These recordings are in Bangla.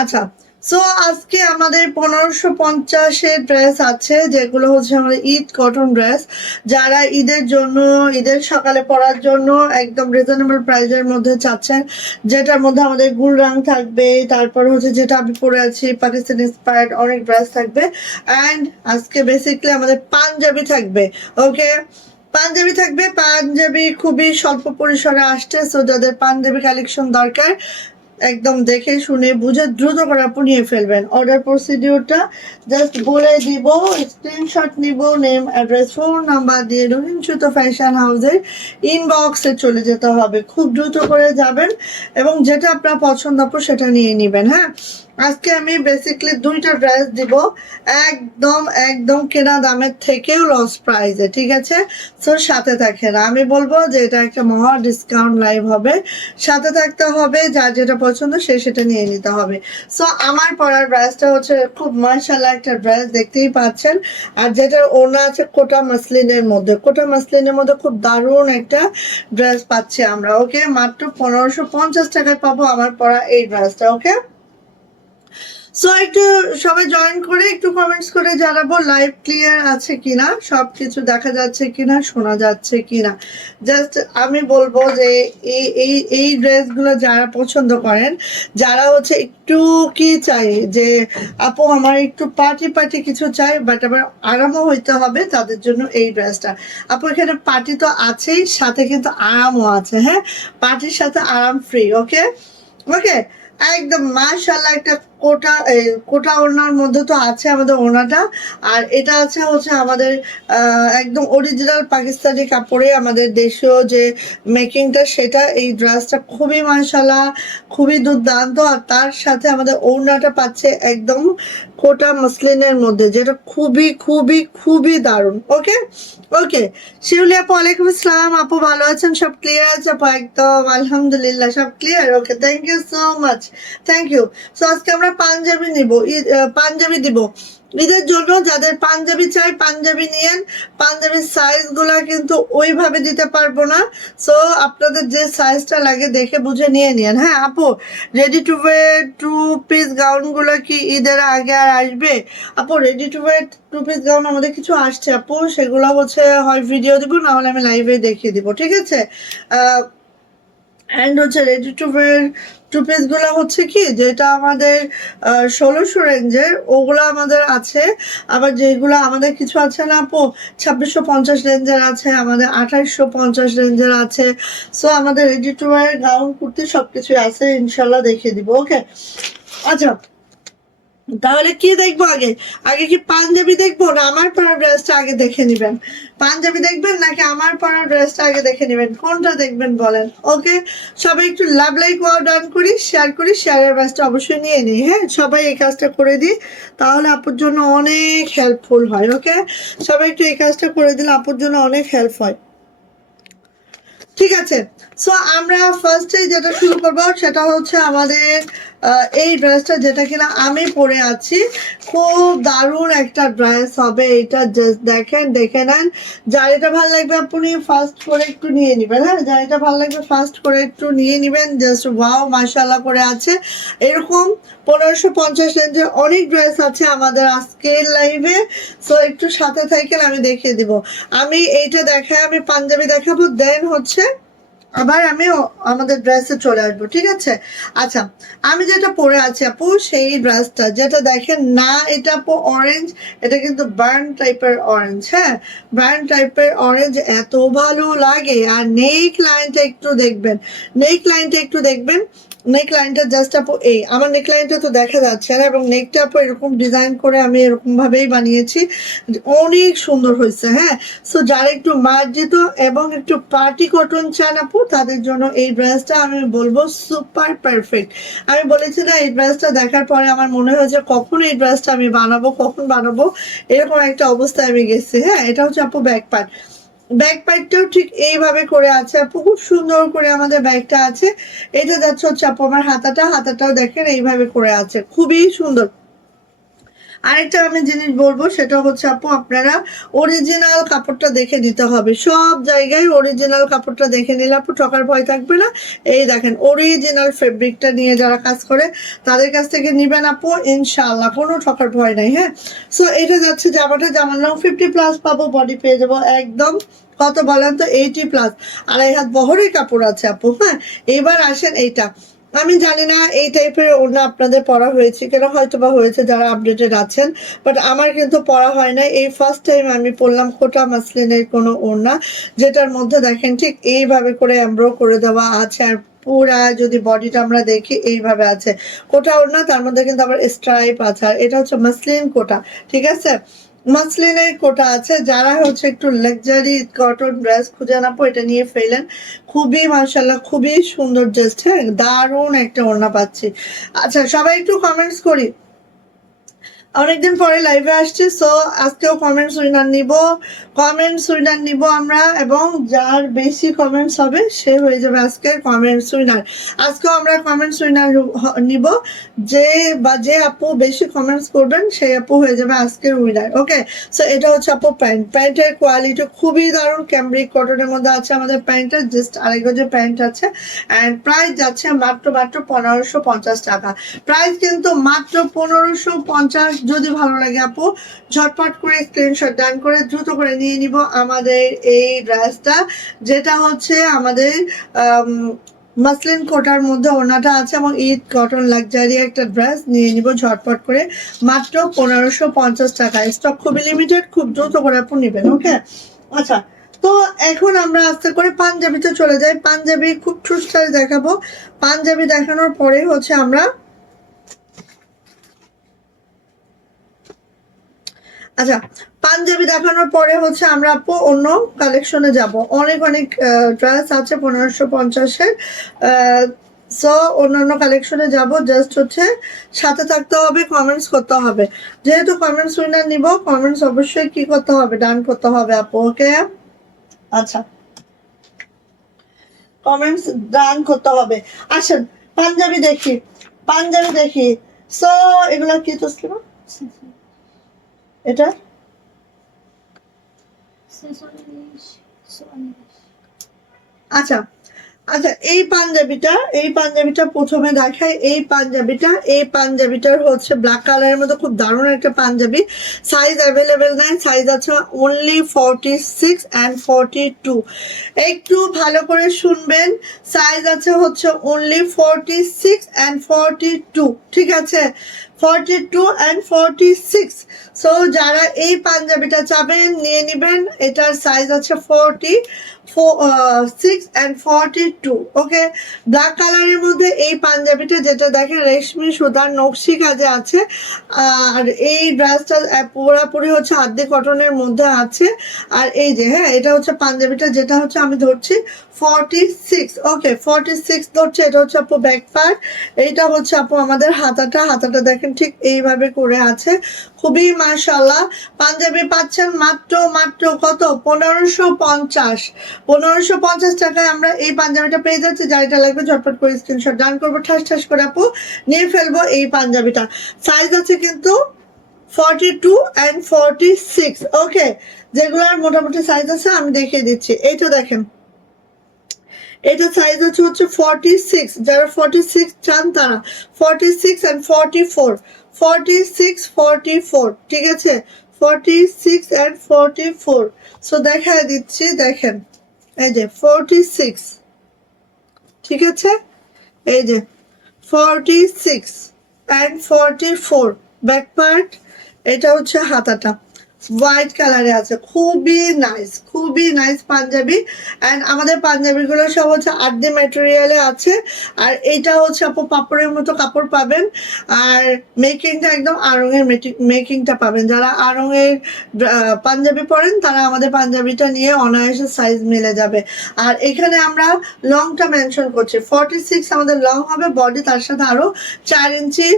আচ্ছা, সো আজকে আমাদের 1550-এর ড্রেস আছে, যেগুলো হচ্ছে আমাদের ঈদ কটন ড্রেস। যারা ঈদের জন্য, ঈদের সকালে পরার জন্য একদম রিজনেবল প্রাইসের মধ্যে চাচ্ছেন, যেটার মধ্যে আমাদের গুল রং থাকবে, তারপর হচ্ছে যেটা আমি পরে আছি পাকিস্তান ইন্সপায়ার্ড অনেক ড্রেস থাকবে। অ্যান্ড আজকে বেসিকলি আমাদের পাঞ্জাবি থাকবে। ওকে, পাঞ্জাবি থাকবে। পাঞ্জাবি খুবই স্বল্প পরিসরে আসছে, সো যাদের পাঞ্জাবি কালেকশন দরকার একদম দেখে শুনে বুঝে দ্রুত করে আপনি নিয়ে ফেলবেন। অর্ডার প্রসিডিওরটা জাস্ট বলে দিব, স্ক্রিনশট নিব, নেম অ্যাড্রেস ফোন নাম্বার দিয়ে রহিম সুতো ফ্যাশন হাউসের ইনবক্সে চলে যেতে হবে। খুব দ্রুত করে যাবেন এবং যেটা আপনার পছন্দ আপু সেটা নিয়ে নেবেন। হ্যাঁ, আজকে আমি বেসিকলি দুইটা ড্রেস দিব একদম একদম কেনা দামের থেকেও লস প্রাইসে, ঠিক আছে? সো সাথে থাকেন, আমি বলবো যে এটা একটা মহা ডিসকাউন্ট লাইভ হবে, সাথে থাকতে হবে, যার যেটা পছন্দ সে সেটা নিয়ে নিতে হবে। সো আমার পরার ড্রেসটা হচ্ছে খুব মাশাআল্লাহ একটা ড্রেস, দেখতেই পাচ্ছেন। আর যেটার ওড়না আছে কোটা মাসলিনের মধ্যে, কোটা মাসলিনের মধ্যে খুব দারুণ একটা ড্রেস পাচ্ছি আমরা। ওকে, মাত্র 1550 টাকায় পাবো আমার পরা এই ড্রেসটা। ওকে, সো একটু সবাই জয়েন করে একটু কমেন্টস করে জানাবো লাইভ ক্লিয়ার আছে কিনা, সব কিছু দেখা যাচ্ছে কিনা, শোনা যাচ্ছে কিনা। জাস্ট আমি বলবো যে এই এই এই ড্রেসগুলো যারা পছন্দ করেন, যারা হচ্ছে একটু কি চাই যে আপু আমার একটু পার্টি পার্টি কিছু চাই বাট আবার আরামও হইতে হবে, তাদের জন্য এই ড্রেসটা। আপু এখানে পার্টি তো আছেই, সাথে কিন্তু আরামও আছে। হ্যাঁ, পার্টির সাথে আরাম ফ্রি। ওকে ওকে, একদম মাশাআল্লাহ একটা কোটা কোটা ওড়নার মধ্যে তো আছে আমাদের ওড়নাটা। আর এটা আছে হচ্ছে আমাদের একদম অরিজিনাল পাকিস্তানি কাপড়ে আমাদের দেশীয় যে মেকিংটা, সেটা এই ড্রেসটা খুবই মাশাআল্লাহ, খুবই দুর্দান্ত। আর তার সাথে আমাদের ওড়নাটা পাচ্ছে একদম কোটা মসলিনের মধ্যে, যেটা খুবই খুবই খুবই দারুণ। ওকে ওকে, শিউলি আপু ওয়ালাইকুম আসসালাম। আপু ভালো আছেন? সব ক্লিয়ার আছে আপু? একদম আলহামদুলিল্লাহ সব clear. Okay, thank you so much, thank you. So আজকে আমরা পাঞ্জাবি নিব, পাঞ্জাবি দিব ঈদের জন্য। যাদের পাঞ্জাবি চাই পাঞ্জাবি নিয়েন। পাঞ্জাবির সাইজগুলো কিন্তু ওইভাবে দিতে পারবো না, সো আপনাদের যে সাইজটা লাগে দেখে বুঝে নিয়ে নিন। হ্যাঁ আপু, ready to wear two piece গাউনগুলো কি ঈদের আগে আর আসবে? আপু ready to wear two piece gown আমাদের কিছু আসছে আপু, সেগুলো হচ্ছে হয় ভিডিও দিব, না হলে আমি লাইভে দেখিয়ে দিব, ঠিক আছে? অ্যান্ড হচ্ছে রেডি টু ওয়্যার টু পিসগুলো হচ্ছে কি, যেটা আমাদের 1600 রেঞ্জের ওগুলো আমাদের আছে। আবার যেগুলো আমাদের কিছু আছে না আপু, 2650 রেঞ্জের আছে, আমাদের 2850 রেঞ্জের আছে। সো আমাদের ready to wire gown kurti সব কিছুই আছে, ইনশাল্লাহ দেখিয়ে দিব। ওকে, আচ্ছা তাহলে কি দেখবো আগে? আগে কি পাঞ্জাবি দেখবো না আমার পরা ড্রেসটা আগে দেখে নিবেন? পাঞ্জাবি দেখবেন নাকি আমার পরা ড্রেসটা আগে দেখে নিবেন? কোনটা দেখবেন বলেন? ওকে, সবাই একটু লাভ লাইক ওয়াও ডান করি, শেয়ার করি, শেয়ারের ব্যাচটা অবশ্যই নিয়ে নিই। হ্যাঁ, সবাই এই কাজটা করে দিই, তাহলে আপুর জন্য অনেক হেল্পফুল হয়। ওকে, সবাই একটু এই কাজটা করে দিলে আপুর জন্য অনেক হেল্প হয়। ঠিক আছে, সো আমরা ফার্স্টে যেটা শুরু করব সেটা হচ্ছে আমাদের এই ড্রেসটা, যেটা কিনা আমি পরে আছি। খুব দারুণ একটা ড্রেস হবে এটা, জাস্ট দেখেন, দেখে নেন। যার এটা ভালো লাগবে আপনি ফার্স্ট করে একটু নিয়ে নেবেন। হ্যাঁ, যার এটা ভালো লাগবে ফার্স্ট করে একটু নিয়ে নেবেন। জাস্ট ওয়াও মাশাআল্লাহ করে আছে। এরকম 1550 রেঞ্জের অনেক ড্রেস আছে আমাদের আজকের লাইভে, সো একটু সাথে থাকেন, আমি দেখিয়ে দিব। আমি এইটা দেখাই, আমি পাঞ্জাবি দেখাবো, দেন হচ্ছে আবার আমি আমাদের ড্রেসে চলে আসবো, ঠিক আছে? আচ্ছা, আমি যেটা পরে আছি আপু সেই ড্রেসটা যেটা দেখেন না, এটা আপু অরেঞ্জ, এটা কিন্তু বার্ন টাইপের অরেঞ্জ। হ্যাঁ, বার্ন টাইপের অরেঞ্জ এত ভালো লাগে। আর নেক লাইনটা একটু দেখবেন, নেক লাইনটা একটু দেখবেন। নেক লাইনটা জাস্ট আপু এই আমার নেক লাইনটা তো দেখা যাচ্ছে না, এবং নেকটা আপু এরকম ডিজাইন করে আমি এরকম ভাবেই বানিয়েছি, অনেক সুন্দর হয়েছে। হ্যাঁ, সো যারা একটু মার্জিত এবং একটু পার্টি কটন চান আপু, তাদের জন্য এই ড্রেসটা আমি বলবো সুপার পারফেক্ট। আমি বলেছি না, এই ড্রেসটা দেখার পরে আমার মনে হয়েছে কখন এই ড্রেসটা আমি বানাবো, কখন বানাবো, এরকম একটা অবস্থায় আমি গেছি। হ্যাঁ, এটা হচ্ছে আপু ব্যাক পার্ট, ব্যাক পার্টটাও ঠিক এইভাবে করে আছে আপু, খুব সুন্দর করে আমাদের ব্যাগটা আছে। এটা যাচ্ছে হচ্ছে আপু আমার হাতাটা, হাতাটাও দেখেন এইভাবে করে আছে, খুবই সুন্দর। আরেকটা আমি জিনিস বলবো, সেটা হচ্ছে আপু আপনারা অরিজিনাল কাপড়টা দেখে নিতে হবে। সব জায়গায় অরিজিনাল কাপড়টা দেখে নিলে আপু ঠকার ভয় থাকবে না। এই দেখেন অরিজিনাল ফেব্রিকটা নিয়ে যারা কাজ করে তাদের কাছ থেকে নিবেন আপু, ইনশাআল্লাহ কোনো ঠকার ভয় নাই। হ্যাঁ, সো এটা যাচ্ছে জামাটা, জামার লং 50+ পাবো, বডি পেয়ে যাবো একদম কত বলেন তো 80+, 2.5 হাত বহরের কাপড় আছে আপু। হ্যাঁ, এবার আসেন এইটা, আমি জানি না এই টাইপের ওড়না আপনাদের পরা হয়েছে কিনা, হয়তো বা হয়েছে যারা আপডেটেড আছেন, বাট আমার কিন্তু পরা হয় না। এই ফার্স্ট টাইম আমি পরলাম কোটা মাসলিনের কোনো ওড়না, যেটার মধ্যে দেখেন ঠিক এইভাবে করে এমব্রো করে দেওয়া আছে, আর পুরা যদি বডিটা আমরা দেখি এইভাবে আছে। কোটা ওড়না, তার মধ্যে কিন্তু আবার স্ট্রাইপ আছে, আর এটা হচ্ছে মাসলিন কোটা। ঠিক আছে, মাসলিনের কোটা আছে। যারা হচ্ছে একটু লাক্সারি কটন ড্রেস খুঁজে নাপো, এটা নিয়ে ফেলেন। খুবই মাশাআল্লাহ, খুবই সুন্দর, জাস্ট হ্যাঁ দারুণ একটা ওড়না পাচ্ছি। আচ্ছা, সবাই একটু কমেন্টস করি, অনেকদিন পরে লাইভে আসছে, সো আজকেও কমেন্টস উইনার নিব, কমেন্টস উইনার নিব আমরা, এবং যার বেশি কমেন্টস হবে সে হয়ে যাবে আজকের কমেন্টস উইনার। আজকেও আমরা কমেন্টস উইনার নিব, যে আপু বেশি কমেন্টস করবেন সেই আপু হয়ে যাবে আজকের উইনার। ওকে, সো এটা হচ্ছে আপু প্যান্টের কোয়ালিটি খুবই দারুণ, ক্যামব্রিক কটনের মধ্যে আছে আমাদের প্যান্টটা, জাস্ট আড়াই গজের প্যান্ট আছে, অ্যান্ড প্রাইস যাচ্ছে মাত্র 1550 টাকা। প্রাইস কিন্তু মাত্র 1550। যদি ভালো লাগে আপু ঝটপট করে স্ক্রিনশট ডান করে দ্রুত করে নিয়ে নিব আমাদের এই ড্রেসটা, যেটা হচ্ছে আমাদের মাসলিন কোটার মধ্যে ওড়নাটা আছে, এবং ঈদ কটন লাক্সারি একটা ড্রেস নিয়ে নিব ঝটপট করে মাত্র 1550 টাকায়। স্টক খুবই লিমিটেড, খুব দ্রুত করে আপু নেবেন। ওকে, আচ্ছা, তো এখন আমরা আস্তে করে পাঞ্জাবিতে চলে যাই। পাঞ্জাবি খুব ঠুসঠাস দেখাবো। পাঞ্জাবি দেখানোর পরে হচ্ছে আমরা, আচ্ছা, পাঞ্জাবি দেখানোর পরে হচ্ছে আমরা আপু অন্য কালেকশনে যাব। অনেক অনেক ড্রেস আছে 1550-এর, সো অন্যান্য কালেকশনে যাব। জাস্ট হচ্ছে সাথে থাকতে হবে, কমেন্টস করতে হবে। যেহেতু কমেন্টস উইনার নিব, কমেন্টস অবশ্যই কি করতে হবে, ডান করতে হবে আপু। ওকে, আচ্ছা, কমেন্টস ডান করতে হবে। আসেন পাঞ্জাবি দেখি, পাঞ্জাবি দেখি। সো এগুলা কি তসলিমা, এটা আচ্ছা, আচ্ছা, এই পাঞ্জাবিটা প্রথমে দেখাই। এই পাঞ্জাবিটার হচ্ছে ব্ল্যাক কালারের মধ্যে খুব দারুণ একটা পাঞ্জাবি। সাইজ অ্যাভেলেবেল নাই, সাইজ আছে অনলি 46 অ্যান্ড 42। একটু ভালো করে শুনবেন, সাইজ আছে হচ্ছে অনলি 46 অ্যান্ড 42। ঠিক আছে, 42 অ্যান্ড 46। সো যারা এই পাঞ্জাবিটা চাবেন নিয়ে নেবেন। এটার সাইজ আছে 46 অ্যান্ড 42। ওকে, ব্ল্যাক কালারের মধ্যে এই পাঞ্জাবিটা, যেটা দেখেন রেশমি সুতার নকশি কাজে আছে, আর এই ড্রেসটা পুরোপুরি হচ্ছে আদ্দি কটনের মধ্যে আছে। আর এই যে হ্যাঁ, এটা হচ্ছে পাঞ্জাবিটা, যেটা হচ্ছে আমি ধরছি 46। ওকে, 46 ধরছে। এটা হচ্ছে আপু ব্যাক পার্ট, এইটা হচ্ছে আপু আমাদের হাতাটা দেখেন ঠিক এইভাবে করে আছে। খুবই মাশাআল্লাহ, পাঞ্জাবি পাচ্ছেন মাত্র কত, 1550। 1550 টাকায় আমরা এই পাঞ্জাবিটা পেয়ে যাচ্ছি। যাইটা লাগবে ঝটপট করে স্ক্রিনশট ডান করবো, ঠাস করে আপু নিয়ে ফেলবো এই পাঞ্জাবিটা। সাইজ আছে কিন্তু 42 অ্যান্ড 46। ওকে, যেগুলোর মোটামুটি সাইজ আছে আমি দেখিয়ে দিচ্ছি। এইটা দেখেন, এটা সাইজ হচ্ছে 46। যারা 46 চান তারা 46 অ্যান্ড 44, 46 44। ঠিক আছে, 46 অ্যান্ড 44। সো দেখা দিচ্ছি, দেখেন এই যে 46। ঠিক আছে, এই যে 46 অ্যান্ড 44 ব্যাক পার্ট। এটা হচ্ছে হাতাটা, হোয়াইট কালারে আছে, খুবই নাইস পাঞ্জাবি। অ্যান্ড আমাদের পাঞ্জাবিগুলো সব হচ্ছে আড্ডি ম্যাটেরিয়ালে আছে। আর এইটা হচ্ছে আপু পাপড়ের মতো কাপড় পাবেন, আর মেকিংটা একদম আড়ংয়ের মেকিংটা পাবেন। যারা আড়ংয়ের পাঞ্জাবি পরেন তারা আমাদের পাঞ্জাবিটা নিয়ে অনায়াসে সাইজ মিলে যাবে। আর এখানে আমরা লংটা মেনশন করছি, 46 আমাদের লং হবে, বডি তার সাথে আরো 4 ইঞ্চি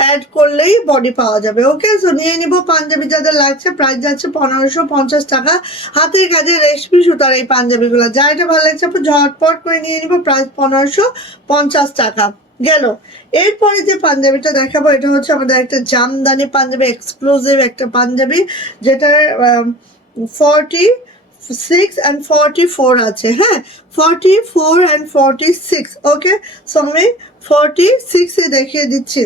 অ্যাড করলেই বডি পাওয়া যাবে। ওকে, সো নিয়ে নিব পাঞ্জাবি যাদের লাগছে। প্রাইস যাচ্ছে 1550 টাকা। হাতের কাজে রেশমি সুতার এই পাঞ্জাবিগুলো, যা এটা ভালো লাগছে আপু ঝটপট করে নিয়ে নিব। প্রাইস 1550 টাকা। গেল। এরপরে যে পাঞ্জাবিটা দেখাবো এটা হচ্ছে আমাদের একটা জামদানি পাঞ্জাবি, এক্সক্লুসিভ একটা পাঞ্জাবি, যেটার 46 and 44 আছে। হ্যাঁ, 44 and 46। ওকে, সো আমি 46 দেখিয়ে দিচ্ছি।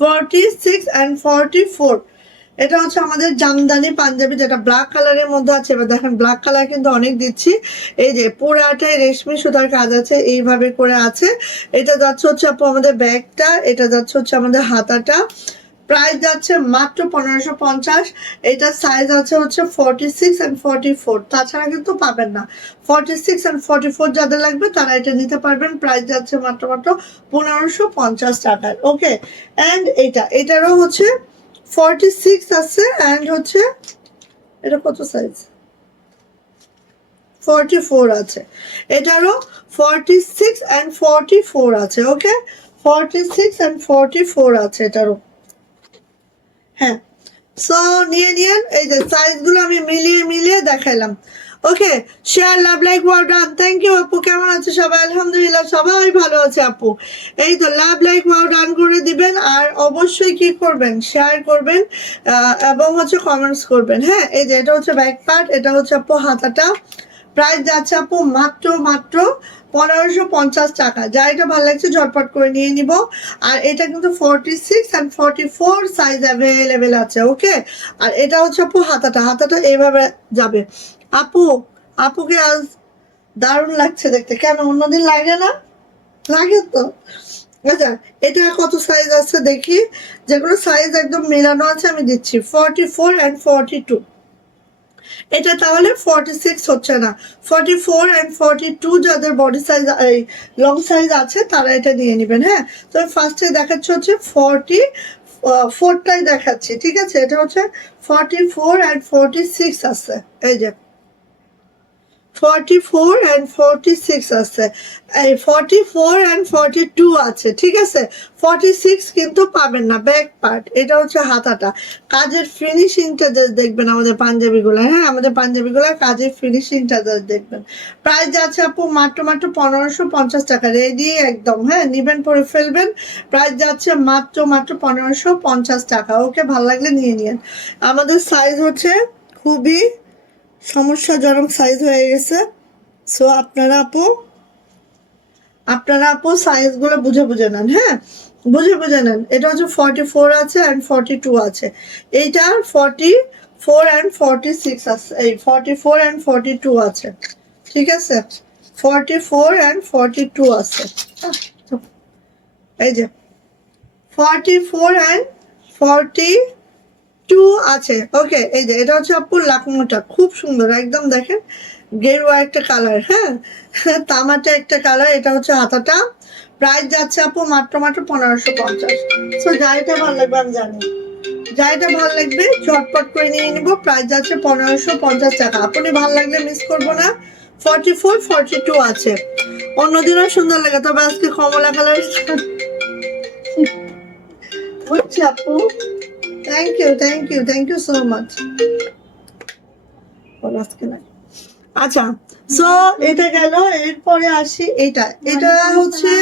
46 and 44, এটা হচ্ছে আমাদের জামদানি পাঞ্জাবি, যেটা ব্ল্যাক কালারের মধ্যে আছে। এবার দেখেন ব্ল্যাক কালার কিন্তু অনেক দিচ্ছি। এই যে পুরাটাই রেশমি সুতার কাজ আছে, এইভাবে করে আছে। এটা যাচ্ছে হচ্ছে আপু আমাদের ব্যাগটা, এটা যাচ্ছে হচ্ছে আমাদের হাতাটা। প্রাইস যাচ্ছে মাত্র 1550। এটা সাইজ আছে হচ্ছে 46 and 44, তাছাড়া কিন্তু পাবেন না। 46 and 44 যাদের লাগবে তারা এটা নিতে পারবেন। প্রাইস যাচ্ছে মাত্র 1550 টাকায়। ওকে, অ্যান্ড এটারও হচ্ছে 46 আছে, অ্যান্ড হচ্ছে এটা কত সাইজ, 44 আছে। এটারও 46 and 44 আছে। ওকে, 46 and 44 আছে এটারও। হ্যাঁ, সো নিয়ে নিয়েন। এই যে সাইজগুলো আমি মিলিয়ে দেখাইলাম। Okay, share, love, like, wow done. Thank you আপু। কেমন আছে সবাই? আলহামদুলিল্লাহ সবাই ভালো আছে আপু। এই তো লাভ, লাইক, ওয়াও ডান করে দিবেন। আর অবশ্যই কি করবেন, শেয়ার করবেন এবং হচ্ছে কমেন্টস করবেন। হ্যাঁ, এই যে এটা হচ্ছে ব্যাক পার্ট, এটা হচ্ছে আপু হাতাটা। প্রাইস যাচ্ছে আপু মাত্র 1550 টাকা। যা এটা ভালো লাগছে ঝটপট করে নিয়ে নিব। আর এটা কিন্তু 46 and 44 সাইজ অ্যাভেলেবেল আছে। ওকে, আর এটা হচ্ছে আপু হাতাটা এইভাবে যাবে। আপুকে আজ দারুণ লাগছে দেখতে। কেন অন্যদিন লাগে না? লাগে তো। আচ্ছা, এটা কত সাইজ আছে দেখি। যেগুলো সাইজ একদম মেলানো আছে আমি দিচ্ছি 44 and 42। এটা তাহলে 46 হচ্ছে না, 44 and 42 যাদের বডি সাইজ এই লং সাইজ আছে তারা এটা নিয়ে নেবেন। হ্যাঁ, তো ফার্স্টে দেখাচ্ছি হচ্ছে 44টাই দেখাচ্ছি। ঠিক আছে, এটা হচ্ছে 44 and 46 আছে। এই যে 44 and 46 আছে, এই 44 and 42 আছে। ঠিক আছে, 46 কিন্তু পাবেন না। ব্যাক পার্ট, এটা হচ্ছে হাতাটা। কাজের ফিনিশিংটা জাস্ট দেখবেন আমাদের পাঞ্জাবিগুলো। হ্যাঁ, আমাদের পাঞ্জাবিগুলোর কাজের ফিনিশিংটা জাস্ট দেখবেন। প্রাইস যাচ্ছে আপু মাত্র 1550 টাকা। রেডি একদম। হ্যাঁ, নিবেন, পরে ফেলবেন। প্রাইস যাচ্ছে মাত্র 1550 টাকা। ওকে, ভালো লাগলে নিয়ে নিন। আমাদের সাইজ হচ্ছে খুবই সমস্যাজনক সাইজ হয়ে গেছে। সো আপনারা আপু সাইজগুলো বুঝে নেন। হ্যাঁ, বুঝে নেন। এটা হচ্ছে 44 আছে and 42 আছে। এইটা 44 and 46 আছে, এই 44 and 42 আছে। ঠিক আছে, 44 and 42 আছে। এই যে 44 and 42 আছে। ওকে, এই যে এটা হচ্ছে আপুর লাকমোটা, খুব সুন্দর একদম। দেখেন গেরুয়া একটা কালার, হ্যাঁ তামাটা একটা কালার। এটা হচ্ছে হাতাটা। প্রাইস যাচ্ছে আপু মাত্র 1550। সো যাইটা ভালো লাগবে, আমি জানি যাইটা ভালো লাগবে চটপট করে নিয়ে নিব। প্রাইস যাচ্ছে 1550 টাকা। আপনি ভালো লাগলে মিস করবো না। 44 42 আছে। অন্যদিনও সুন্দর লাগে, তবে আজকে কমলা কালার বুঝছি আপু। Thank you so much. আচ্ছা, সো এটা গেল। এরপরে আসি এটা হচ্ছে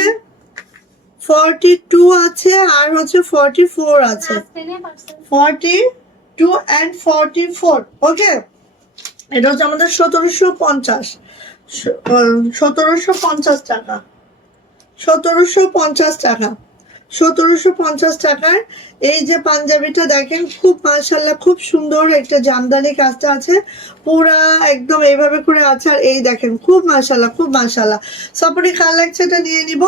42 আছে, আর হচ্ছে 44 আছে। 42 and 44। ওকে, এটা হচ্ছে আমাদের 1750 টাকা। 1750 টাকার এই যে পাঞ্জাবিটা দেখেন, খুব মাশাআল্লাহ, খুব সুন্দর একটা জামদানি কাজটা আছে। পুরা একদম এইভাবে করে আছে। আর এই দেখেন খুব মাশাআল্লাহ। সপরি কার লাগছে এটা নিয়ে নিব।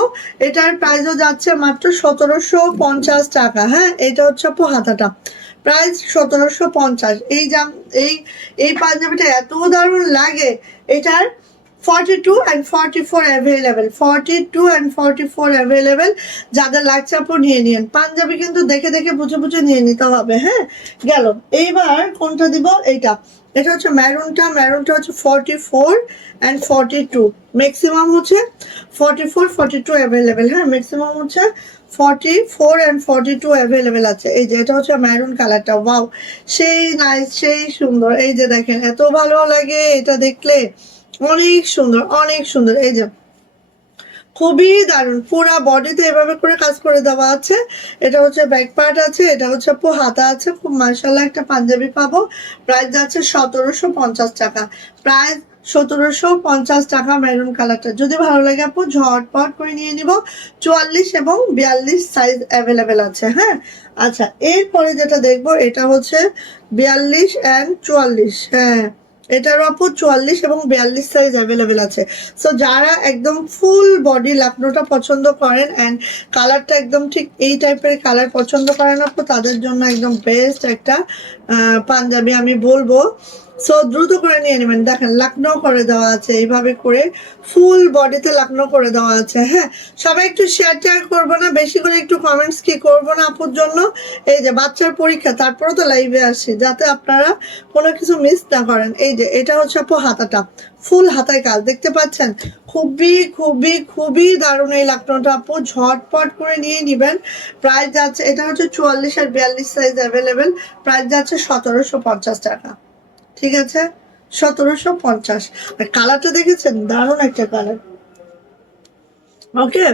এটার প্রাইসও যাচ্ছে মাত্র 1750 টাকা। হ্যাঁ, এটা হচ্ছে আপু হাতাটা। প্রাইস 1750। এই পাঞ্জাবিটা এত দারুণ লাগে। এটার 42 and 44 অ্যাভেলেবেল। 42 and 44 available. যাদের লাগছে আপু নিয়ে নিন। পাঞ্জাবি কিন্তু দেখে বুঝে নিয়ে নিতে হবে। হ্যাঁ, গেল। এইবার কোনটা দিব? এটা হচ্ছে ম্যারুনটা হচ্ছে 44 and 42। ম্যাক্সিমাম হচ্ছে 44 42 অ্যাভেলেবেল। হ্যাঁ, ম্যাক্সিমাম হচ্ছে 44 and 42 অ্যাভেলেবেল আছে। এই যে এটা হচ্ছে ম্যারুন কালারটা। ওয়াও, সেই নাইস, সেই সুন্দর। এই যে দেখেন এত ভালো লাগে এটা দেখলে, অনেক সুন্দর। এই যে খুবই দারুণ, পুরা বডিতে এভাবে করে কাজ করে দেওয়া আছে। এটা হচ্ছে ব্যাক পার্ট আছে, এটা হচ্ছে আপু হাতা আছে। খুব মাশাআল্লাহ একটা পাঞ্জাবি পাবো। প্রাইস যাচ্ছে 1750 টাকা। প্রাইস 1750 টাকা মেরুন কালারটা। যদি ভালো লাগে আপু ঝটপট করে নিয়ে নিব। 44 এবং 42 সাইজ অ্যাভেলেবেল আছে। হ্যাঁ, আচ্ছা এরপরে যেটা দেখবো এটা হচ্ছে 42 অ্যান্ড 44। হ্যাঁ, এটার আপু 44 এবং 42 সাইজ অ্যাভেলেবেল আছে। সো যারা একদম ফুল বডি লাকনোটা পছন্দ করেন অ্যান্ড কালারটা একদম ঠিক এই টাইপের কালার পছন্দ করেন আপু, তাদের জন্য একদম বেস্ট একটা পাঞ্জাবি আমি বলবো। সো দ্রুত করে নিয়ে নেবেন। দেখেন লাকনো করে দেওয়া আছে, এইভাবে করে ফুল বডিতে লাকনো করে দেওয়া আছে। হ্যাঁ, সবাই একটু শেয়ার করবো না, বেশি করে একটু কমেন্টস কি করবো না আপুর জন্য। এই যে বাচ্চার পরীক্ষা, তারপরে তো লাইভে আসি যাতে আপনারা কোনো কিছু মিস না করেন। এই যে এটা হচ্ছে আপু হাতাটা, ফুল হাতায় কাজ দেখতে পাচ্ছেন। খুবই খুবই খুবই দারুণ এই লাকনোটা আপু, ঝটপট করে নিয়ে নিবেন। প্রাইস যাচ্ছে, এটা হচ্ছে 44 আর 42 সাইজ অ্যাভেলেবেল। প্রাইস যাচ্ছে 1750 টাকা। ঠিক আছে, 1750। আর কালারটা দেখেছেন, দারুণ একটা কালার। ওকে,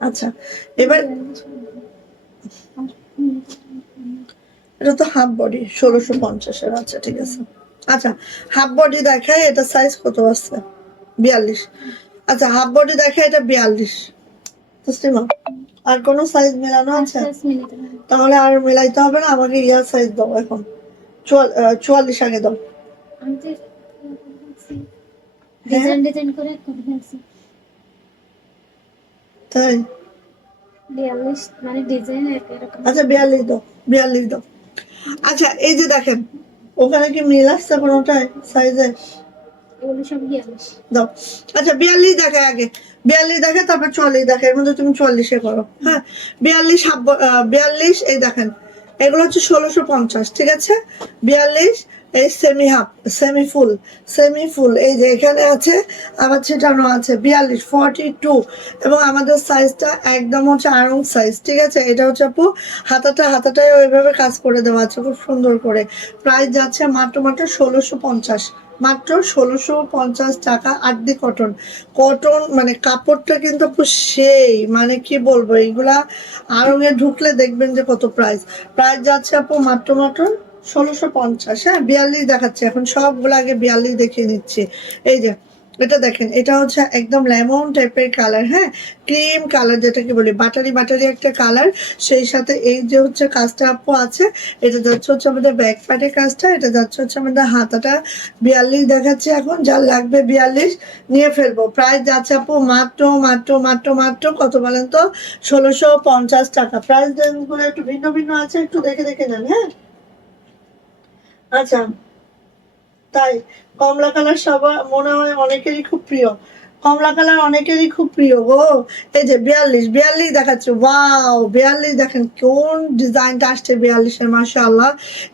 আচ্ছা এবার এটা তো হাফ বডি 1650-এর। আচ্ছা ঠিক আছে, আচ্ছা হাফ বডি দেখায়, এটা সাইজ কত আছে? 42। আচ্ছা হাফ বডি দেখায়, এটা 42। তসলিমা আর কোনো সাইজ মেলানো আছে? তাহলে আর মেলাইতে হবে না, আমাকে ইয়ার সাইজ দাও এখন। 44 আগে দাও। ডিজাইন ডিজাইন করে তাই 42 মানে ডিজাইন এরকম। আচ্ছা 42 দাও, 42 দাও। আচ্ছা এই যে দেখেন, ওখানে কি মিল আসছে কোনোটায় সাইজে? দাও। আচ্ছা 42 দেখায় আগে, 42 দেখে তারপর 44 দেখে, এর মধ্যে তুমি 44-এ করো। হ্যাঁ, 42 42 এই দেখেন, এগুলো হচ্ছে 1650। ঠিক আছে, 42 এই সেমি হাফ, সেমি ফুল এই যে এখানে আছে, আবার ছিটানো আছে। 42 42 এবং আমাদের সাইজটা একদম হচ্ছে আরং সাইজ। ঠিক আছে, এটা হচ্ছে আপু হাতাটায় ওইভাবে কাজ করে দেওয়া আছে খুব সুন্দর করে। প্রাইস যাচ্ছে মাত্র 1650, মাত্র 1650 টাকা। আরডি কটন, কটন মানে কাপড়টা কিন্তু আপু সেই, মানে কি বলবো, এইগুলা আড়ঙে ঢুকলে দেখবেন যে কত প্রাইস। প্রাইস যাচ্ছে আপু মাত্র 1650। হ্যাঁ, 42 দেখাচ্ছে এখন, সবগুলো আগে 42 দেখিয়ে নিচ্ছি। এই যে এটা দেখেন, এটা হচ্ছে একদম লেমন টাইপের কালার। হ্যাঁ, ক্রিম কালার যেটাকে বলি, বাটারি বাটারি একটা কালার। সেই সাথে এই যে হচ্ছে কাজটা আপু আছে, এটা যাচ্ছে হচ্ছে আমাদের ব্যাক পার্টের কাজটা, এটা যাচ্ছে হচ্ছে আমাদের হাতাটা। 42 দেখাচ্ছে এখন, যার লাগবে 42 নিয়ে ফেলবো। প্রাইস যাচ্ছে আপু মাত্র মাত্র মাত্র মাত্র কত বলেন তো? 1650 টাকা। প্রাইস রেঞ্জগুলো একটু ভিন্ন ভিন্ন আছে, একটু দেখে দেখে নেন। হ্যাঁ, আচ্ছা তাই কমলা কালার সবার মনে হয় অনেকেরই খুব প্রিয়, কমলা কালার অনেকেরই খুব প্রিয় গো। এই যে 42 দেখাচ্ছে, ওয়াও 42 দেখেন কোন ডিজাইনটা আসছে 42-এর, মাশাআল্লাহ।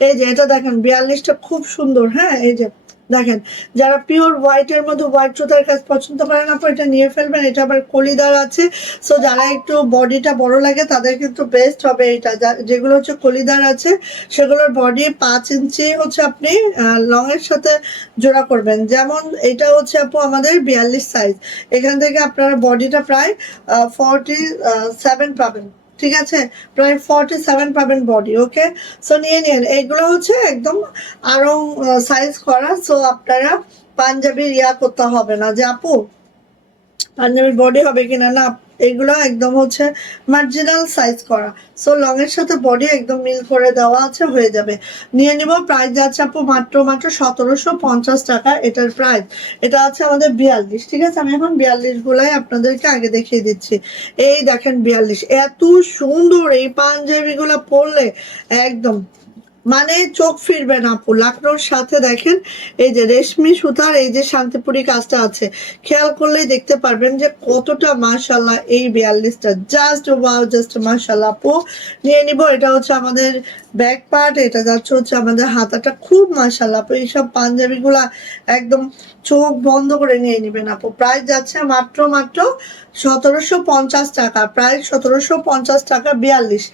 এই যে এটা দেখেন 42টা খুব সুন্দর। হ্যাঁ, এই যে দেখেন, যারা পিওর হোয়াইটের মধ্যে হোয়াইট সুতার কাজ পছন্দ করেন আপু, এটা নিয়ে ফেলবেন। এটা আবার কলিদার আছে, সো যারা একটু বডিটা বড় লাগে তাদের কিন্তু বেস্ট হবে এটা। যেগুলো হচ্ছে কলিদার আছে সেগুলোর বডি 5 ইঞ্চি হচ্ছে আপনি লং এর সাথে জোড়া করবেন। যেমন এটা হচ্ছে আপু আমাদের 42 সাইজ, এখান থেকে আপনারা বডিটা প্রায় 47 পাবেন। ঠিক আছে, প্রায় 47 পাবেন বডি। ওকে, সো নিয়ে নিন। এইগুলো হচ্ছে একদম আরং সাইজ করা, সো আপনারা পাঞ্জাবির করতে হবে না যে আপু পাঞ্জাবির বডি হবে কিনা, না এগুলো একদম হচ্ছে মার্জিনাল সাইজ করা। সো লং এর সাথে বডি একদম মিল করে দেওয়া আছে, হয়ে যাবে। নিয়ে নিব। প্রাইস যাচ্ছে আপু মাত্র মাত্র 1750 টাকা এটার প্রাইস। এটা আছে আমাদের 42। ঠিক আছে, আমি এখন 42 গুলাই আপনাদেরকে আগে দেখিয়ে দিচ্ছি। এই দেখেন 42, এত সুন্দর এই পাঞ্জাবি গুলা পরলে একদম মানে চোখ ফিরবে না আপু। লাকড়োর সাথে দেখেন এই যে রেশমি সুতার এই যে শান্তিপুরি কাজটা আছে, খেয়াল করলেই দেখতে পারবেন যে কতটা মাশাল্লাহ এই 42টা, জাস্ট ওয়াও, জাস্ট মাশাল্লাহ আপু। নিয়ে নিব। এটা হচ্ছে আমাদের ব্যাক পার্ট, এটা যাচ্ছে হচ্ছে আমাদের হাতাটা। খুব মাশাল্লাহ আপু, এইসব পাঞ্জাবিগুলা একদম চোখ বন্ধ করে নিয়ে নিবেন আপু। প্রাইস যাচ্ছে মাত্র মাত্র 1750 টাকা। প্রাইস 1750 টাকা। 42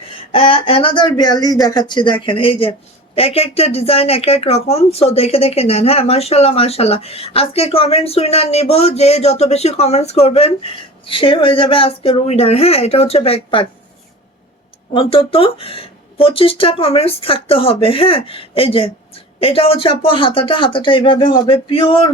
অ্যানাদার 42 দেখাচ্ছি। দেখেন এই যে এক একটা ডিজাইন এক এক রকম, সো দেখে দেখে নেন। হ্যাঁ, মাশাল্লাহ মাশাল্লাহ। আজকে কমেন্টস উইনার নিব, যে যত বেশি কমেন্টস করবেন সে হয়ে যাবে আজকের উইনার। হ্যাঁ, এটা হচ্ছে ব্যাক পার্ট। অন্তত 25টা কমেন্টস থাকতে হবে। হ্যাঁ, এই যে এটা হচ্ছে আপু হাতাটা এইভাবে হবে পিওর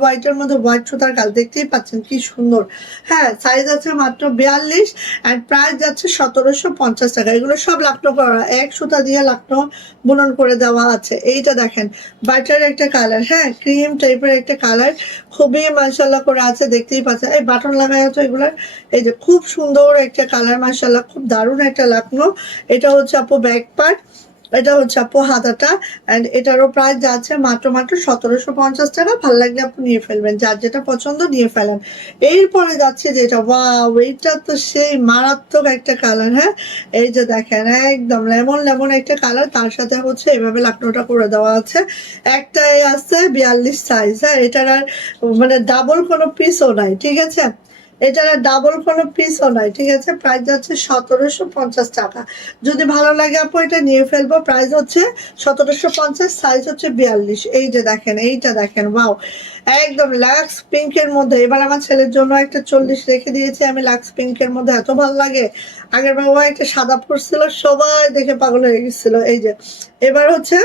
হোয়াইটের মধ্যে হোয়াইট সুতার কাজ, দেখতেই পাচ্ছেন কি সুন্দর। হ্যাঁ, সাইজ আছে মাত্র 42 অ্যান্ড প্রাইস যাচ্ছে 1750 টাকা। এগুলো সব লাকনো করা, এক সুতা দিয়ে লাকনো বুনন করে দেওয়া আছে। এইটা দেখেন বাটার একটা কালার, হ্যাঁ ক্রিম টাইপের একটা কালার, খুবই মাশাআল্লাহ করে আছে, দেখতেই পাচ্ছেন। এই বাটন লাগাই আছে এগুলার, এই যে খুব সুন্দর একটা কালার, মাশাআল্লাহ খুব দারুণ একটা লাকনো। এটা হচ্ছে আপু ব্যাক পার্ট, এটা হচ্ছে আপু হাতাটা, অ্যান্ড এটারও প্রাইস যাচ্ছে মাত্র 1750 টাকা। ভালো লাগলে আপনি নিয়ে ফেলবেন, যার যেটা পছন্দ নিয়ে ফেলেন। এরপরে যাচ্ছে যেটা, ওয়াও এইটা তো সেই মারাত্মক একটা কালার। হ্যাঁ, এই যে দেখেন একদম লেমন একটা কালার, তার সাথে হচ্ছে এইভাবে লাকনোটা করে দেওয়া আছে। একটাই আছে 42 সাইজ। হ্যাঁ, এটার আর মানে ডাবল কোনো পিসও নাই, ঠিক আছে, এটার ডাবল কোনো পিসও নাই, ঠিক আছে। প্রাইস যাচ্ছে 1750 টাকা। যদি ভালো লাগে আপু এটা নিয়ে ফেলবো। প্রাইস হচ্ছে 1750, সাইজ হচ্ছে 42। এই যে দেখেন, এইটা দেখেন, ওয়াও একদম লাক্স পিঙ্কের মধ্যে। এবার আমার ছেলের জন্য একটা 40 রেখে দিয়েছি আমি লাক্স পিঙ্কের মধ্যে, এত ভালো লাগে। আগের বাবা একটা সাদা পরছিল, সবাই দেখে পাগল হয়ে গেছিল। এই যে এবার হচ্ছে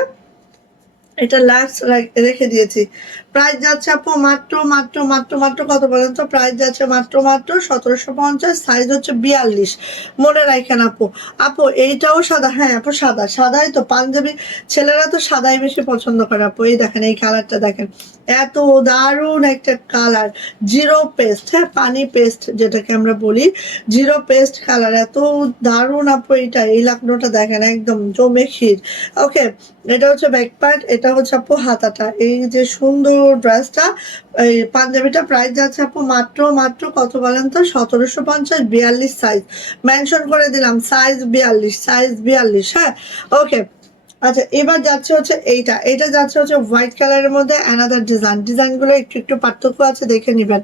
এটা লাক্স রেখে দিয়েছি। প্রাইস যাচ্ছে আপু মাত্র কত বলেন তো? প্রাইস যাচ্ছে মাত্র 1750, সাইজ হচ্ছে 42। মনে রাখেন আপু। আপু এইটাও সাদা, হ্যাঁ আপু সাদাই তো পাঞ্জাবি ছেলেরা তো সাদাই বেশি পছন্দ করে আপু। এই দেখেন এই কালারটা দেখেন, এত দারুণ একটা কালার, জিরো পেস্ট, হ্যাঁ পানি পেস্ট যেটাকে আমরা বলি, জিরো পেস্ট কালার, এত দারুণ আপু। এইটা এই লাকনোটা দেখেন একদম জমে ক্ষীর। ওকে, এটা হচ্ছে ব্যাক পার্ট, এটা হচ্ছে আপু হাতাটা। এই যে সুন্দর ড্রেসটা, এই পাঞ্জাবিটা প্রাইস যাচ্ছে আপু মাত্র কত বলেন তো? 1750, 42 সাইজ মেনশন করে দিলাম, সাইজ 42। হ্যাঁ, ওকে। আচ্ছা, এবার যাচ্ছে হচ্ছে এটা যাচ্ছে হচ্ছে হোয়াইট কালারের মধ্যে অ্যানাদার ডিজাইনগুলো একটু পার্থক্য আছে, দেখে নিবেন।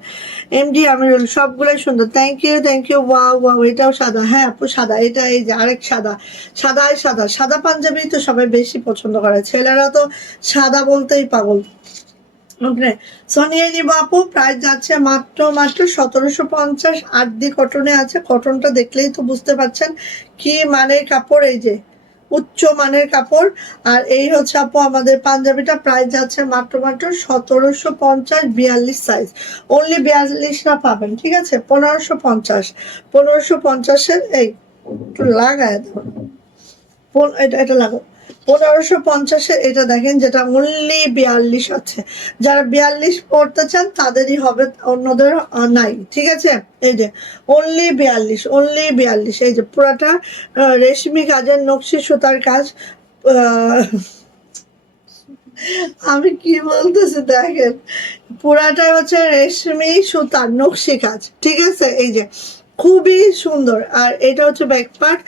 এমডি আমিরুল, সবগুলোই সুন্দর, থ্যাংক ইউ। ওয়াও এটাও সাদা, হ্যাঁ আপু সাদা, এটা এই যে আরেক সাদা পাঞ্জাবি তো সবাই বেশি পছন্দ করে, ছেলেরা তো সাদা বলতেই পাগল। ওকে, সো নিয়ে নিবো আপু। প্রাইস যাচ্ছে মাত্র 1750। আরডি কটনে আছে, কটনটা দেখলেই তো বুঝতে পারছেন কি মানের কাপড়, এই যে উচ্চ মানের কাপড়। আর এই হচ্ছে আপু আমাদের পাঞ্জাবিটা, প্রাইস যাচ্ছে মাত্র 1750, 42 সাইজ, অনলি 42টা পাবেন, ঠিক আছে। 1550 এই একটু লাগায় দাও, এটা লাগো। 1550 এটা দেখেন, যেটা অনলি 42 আছে। যারা 42 পড়তে চান তাদেরই হবে, অন্যদের নাই, ঠিক আছে। এই যে অনলি 42, এই যে পুরাটা রেশমি কাজের নকশি সুতার কাজ। আমি কি বলতেছি দেখেন, পুরাটাই হচ্ছে রেশমি সুতার নকশি কাজ, ঠিক আছে। এই যে খুবই সুন্দর। আর এটা হচ্ছে ব্যাক পার্ট,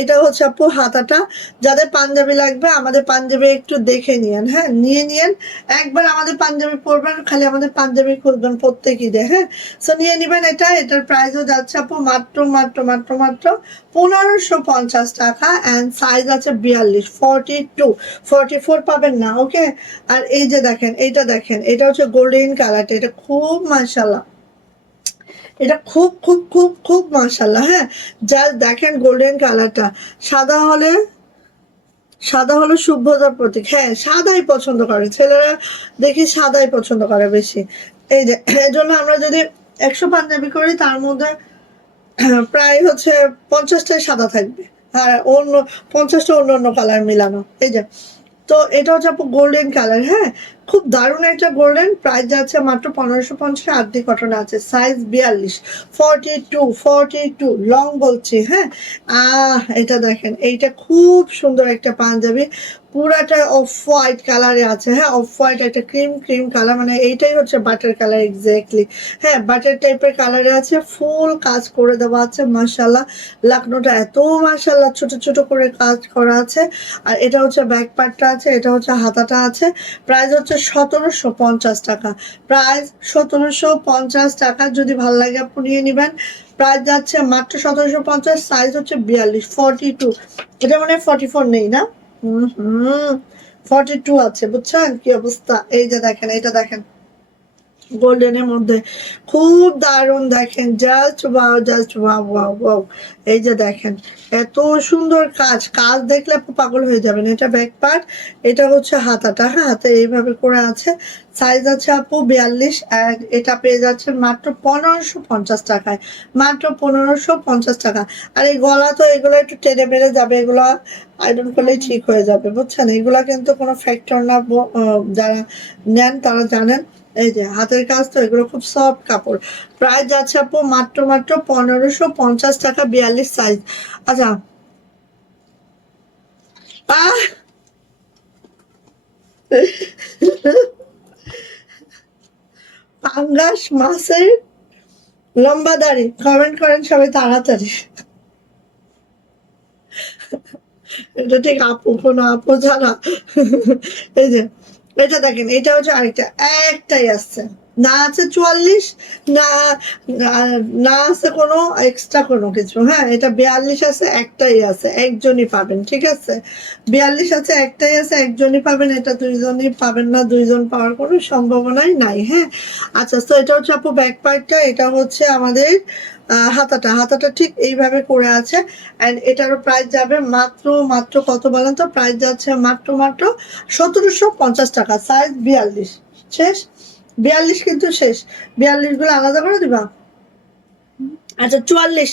এটা হচ্ছে আপু হাতাটা। যাদের পাঞ্জাবি লাগবে আমাদের পাঞ্জাবি একটু দেখে নিয়েন, হ্যাঁ নিয়েন, একবার আমাদের পাঞ্জাবি পরবেন, খালি আমাদের পাঞ্জাবি খুলবেন প্রত্যেক ঈদে। হ্যাঁ, সো নিয়ে নিবেন এটার প্রাইসও যাচ্ছে আপু মাত্র 1550 টাকা, অ্যান্ড সাইজ আছে 42, 42, 44 পাবেন না। ওকে, আর এই যে দেখেন, এটা হচ্ছে গোল্ডেন কালারটা, এটা খুব মাশাআল্লাহ, এটা খুব মাশাআল্লাহ। হ্যাঁ, যা দেখেন গোল্ডেন কালারটা, সাদা হলো শুভ্রতার প্রতীক। হ্যাঁ, সাদাই পছন্দ করে ছেলেরা, দেখি সাদাই পছন্দ করে বেশি। এই যে এই জন্য আমরা যদি 100 পাঞ্জাবি করি, তার মধ্যে প্রায় হচ্ছে 50টাই সাদা থাকবে, আর অন্য 50টা অন্য কালার মিলানো। এই যে, তো এটা হচ্ছে আপু গোল্ডেন কালার। হ্যাঁ, খুব দারুণ একটা গোল্ডেন। প্রাইস যাচ্ছে মাত্র 1550, আরডি কটন আছে, সাইজ 42, 42 লং বলছি। হ্যাঁ, এটা দেখেন, এইটা খুব সুন্দর একটা পাঞ্জাবি, পুরাটা অফ হোয়াইট কালারে আছে। হ্যাঁ, অফ হোয়াইট একটা ক্রিম কালার, মানে এইটাই হচ্ছে বাটার কালার এক্স্যাক্টলি। হ্যাঁ, বাটার টাইপের কালারে আছে, ফুল কাজ করে দেওয়া আছে, মাশাআল্লাহ। লাকনোটা এত মাশাআল্লাহ ছোট করে কাজ করা আছে। আর এটা হচ্ছে ব্যাক পার্টটা আছে, এটা হচ্ছে হাতাটা আছে। প্রাইস হচ্ছে 1750 টাকা, প্রাইস 1750 টাকা। যদি ভালো লাগে আপনি নিয়ে নেবেন। প্রাইস যাচ্ছে মাত্র 1750, সাইজ হচ্ছে 42, 42। এটা মানে 44 নেই না? 42 আছে, বুঝছেন কি অবস্থা। এই যে দেখেন, এটা দেখেন গোল্ডেনের মধ্যে খুব দারুণ, দেখেন just wow, just wow wow wow. এই যে দেখেন এত সুন্দর কাজ, কাজ দেখলে আপু পাগল হয়ে যাবেন। এটা ব্যাক পার্ট, এটা হচ্ছে হাতাটা, হ্যাঁ হাতে এইভাবে করে আছে। সাইজ আছে আপু 42, অ্যান্ড এটা পেয়ে যাচ্ছেন মাত্র 1550 টাকায়, মাত্র 1550 টাকা। আর এই গলা তো এগুলো একটু টেনে বেড়ে যাবে, এগুলো আয়রন করলেই ঠিক হয়ে যাবে বুঝছেন, এগুলা কিন্তু কোনো ফ্যাক্টর না, যারা নেন তারা জানেন। এই যে হাতের কাজ তো, এগুলো খুব সফট কাপড়। প্রাইস যাচ্ছে আপু মাত্র মাত্র 1550 টাকা, 42 সাইজ। আচ্ছা, আহ পাঙ্গাস মাছের লম্বা দাড়ি, কমেন্ট করেন সবাই তাড়াতাড়ি। এটা ঠিক আপু, কোনো আপু ছাড়া। এই যে এটা দেখেন, এটা হচ্ছে আরেকটা, একটাই আসছে, না আছে 44, না না না আছে কোনো এক্সট্রা কোনো কিছু, হ্যাঁ এটা 42 আছে, একটাই আছে, একজনই পাবেন, ঠিক আছে 42 আছে, একটাই আছে, একজনই পাবেন, এটা দুইজনই পাবেন না, দুইজন পাওয়ার কোনো সম্ভাবনাই নাই, হ্যাঁ। আচ্ছা, তো এটা হচ্ছে আপু ব্যাক পার্টটা, এটা হচ্ছে আমাদের হাতাটা, হাতাটা ঠিক এইভাবে করে আছে। অ্যান্ড এটারও প্রাইস যাবে মাত্র মাত্র কত বলেন তো, প্রাইস যাচ্ছে মাত্র মাত্র 1750 টাকা, সাইজ 42, শেষ 42 কিন্তু শেষ, 42 গুলো আলাদা করে দিবা। আচ্ছা 44,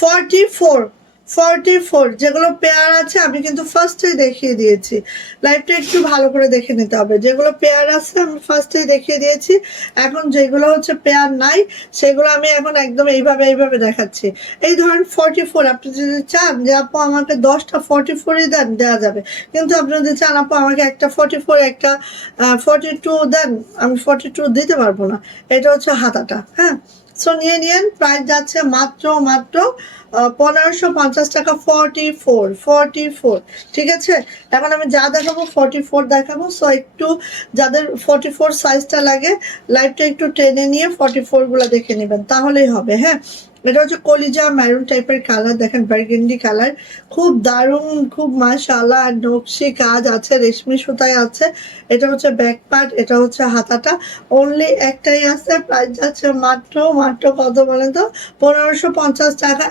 44, 44 যেগুলো পেয়ার আছে আমি কিন্তু ফার্স্টেই দেখিয়ে দিয়েছি, লাইভটা একটু ভালো করে দেখে নিতে হবে, যেগুলো পেয়ার আছে আমি ফার্স্টেই দেখিয়ে দিয়েছি। এখন যেগুলো হচ্ছে পেয়ার নাই সেগুলো আমি এখন একদম এইভাবে এইভাবে দেখাচ্ছি। এই ধরেন 44, আপনি যদি চান যে আপু আমাকে 10টা 44ই দেন, দেওয়া যাবে, কিন্তু আপনি যদি চান আপু আমাকে একটা 44 একটা 42 দেন, আমি 42 দিতে পারবো না। এটা হচ্ছে হাতাটা, হ্যাঁ। সো নিয়ে নিয়েন, প্রাইস যাচ্ছে মাত্র মাত্র 1550 টাকা, 44, ঠিক আছে। এখন আমি যা দেখাবো 44 দেখাবো, সো একটু যাদের 44 সাইজটা লাগে লাইভটা একটু টেনে নিয়ে 44 গুলা দেখে নেবেন, তাহলেই হবে, হ্যাঁ। এটা হচ্ছে কলিজা ম্যারুন টাইপের কালার, দেখেন বার্গেন্ডি কালার, খুব দারুণ, খুব মাশাআল্লাহ, আর নকশি কাজ আছে, রেশমি সুতায় আছে। এটা হচ্ছে ব্যাক পার্ট, এটা হচ্ছে হাতাটা, অনলি একটাই আছে, প্রাইস যাচ্ছে মাত্র মাত্র কত বলেন তো, 1550 টাকা,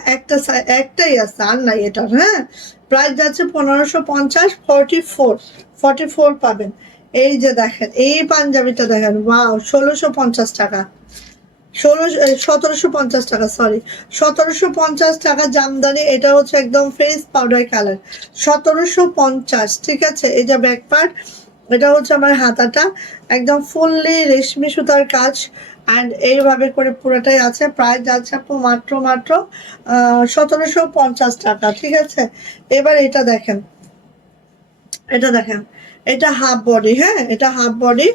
একটাই আছে, আর নাই এটা, হ্যাঁ। প্রাইস যাচ্ছে 1550, 44 পাবেন। এই যে দেখেন এই পাঞ্জাবিটা দেখেন, ওয়াও, 1650 টাকা, 1750 টাকা, সরি 1750 টাকা জামদানি। এটা হচ্ছে একদম ফেস পাউডার কালার, 1750, ঠিক আছে। এই যে ব্যাক পার্ট, এটা হচ্ছে আমার হাতাটা, একদম ফুললি রেশমি সুতার কাজ, অ্যান্ড এইভাবে করে পুরোটাই আছে। প্রাইস যাচ্ছে আপু মাত্র মাত্র 1750 টাকা, ঠিক আছে। এবার এটা দেখেন, এটা দেখেন, এটা হাফ বডি, হ্যাঁ এটা হাফ বডি।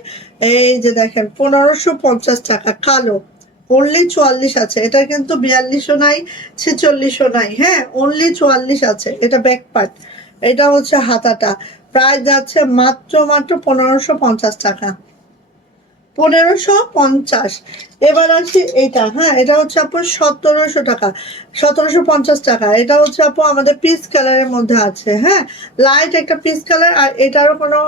এই যে দেখেন 1550 টাকা, কালো, অনলি 44 আছে, এটা কিন্তু 42ও নাই, 46ও নাই, হ্যাঁ অনলি 44 আছে। এটা ব্যাক পার্ট, এটা হচ্ছে হাতাটা, প্রাইস যাচ্ছে মাত্র মাত্র 1550 টাকা, 1550। এবার আছে এইটা, হ্যাঁ এটা হচ্ছে আপু 1700 টাকা, 1750 টাকা। এটা হচ্ছে আপু আমাদের পিচ কালারের মধ্যে আছে, হ্যাঁ লাইট একটা পিচ কালার, আর এটারও কোনো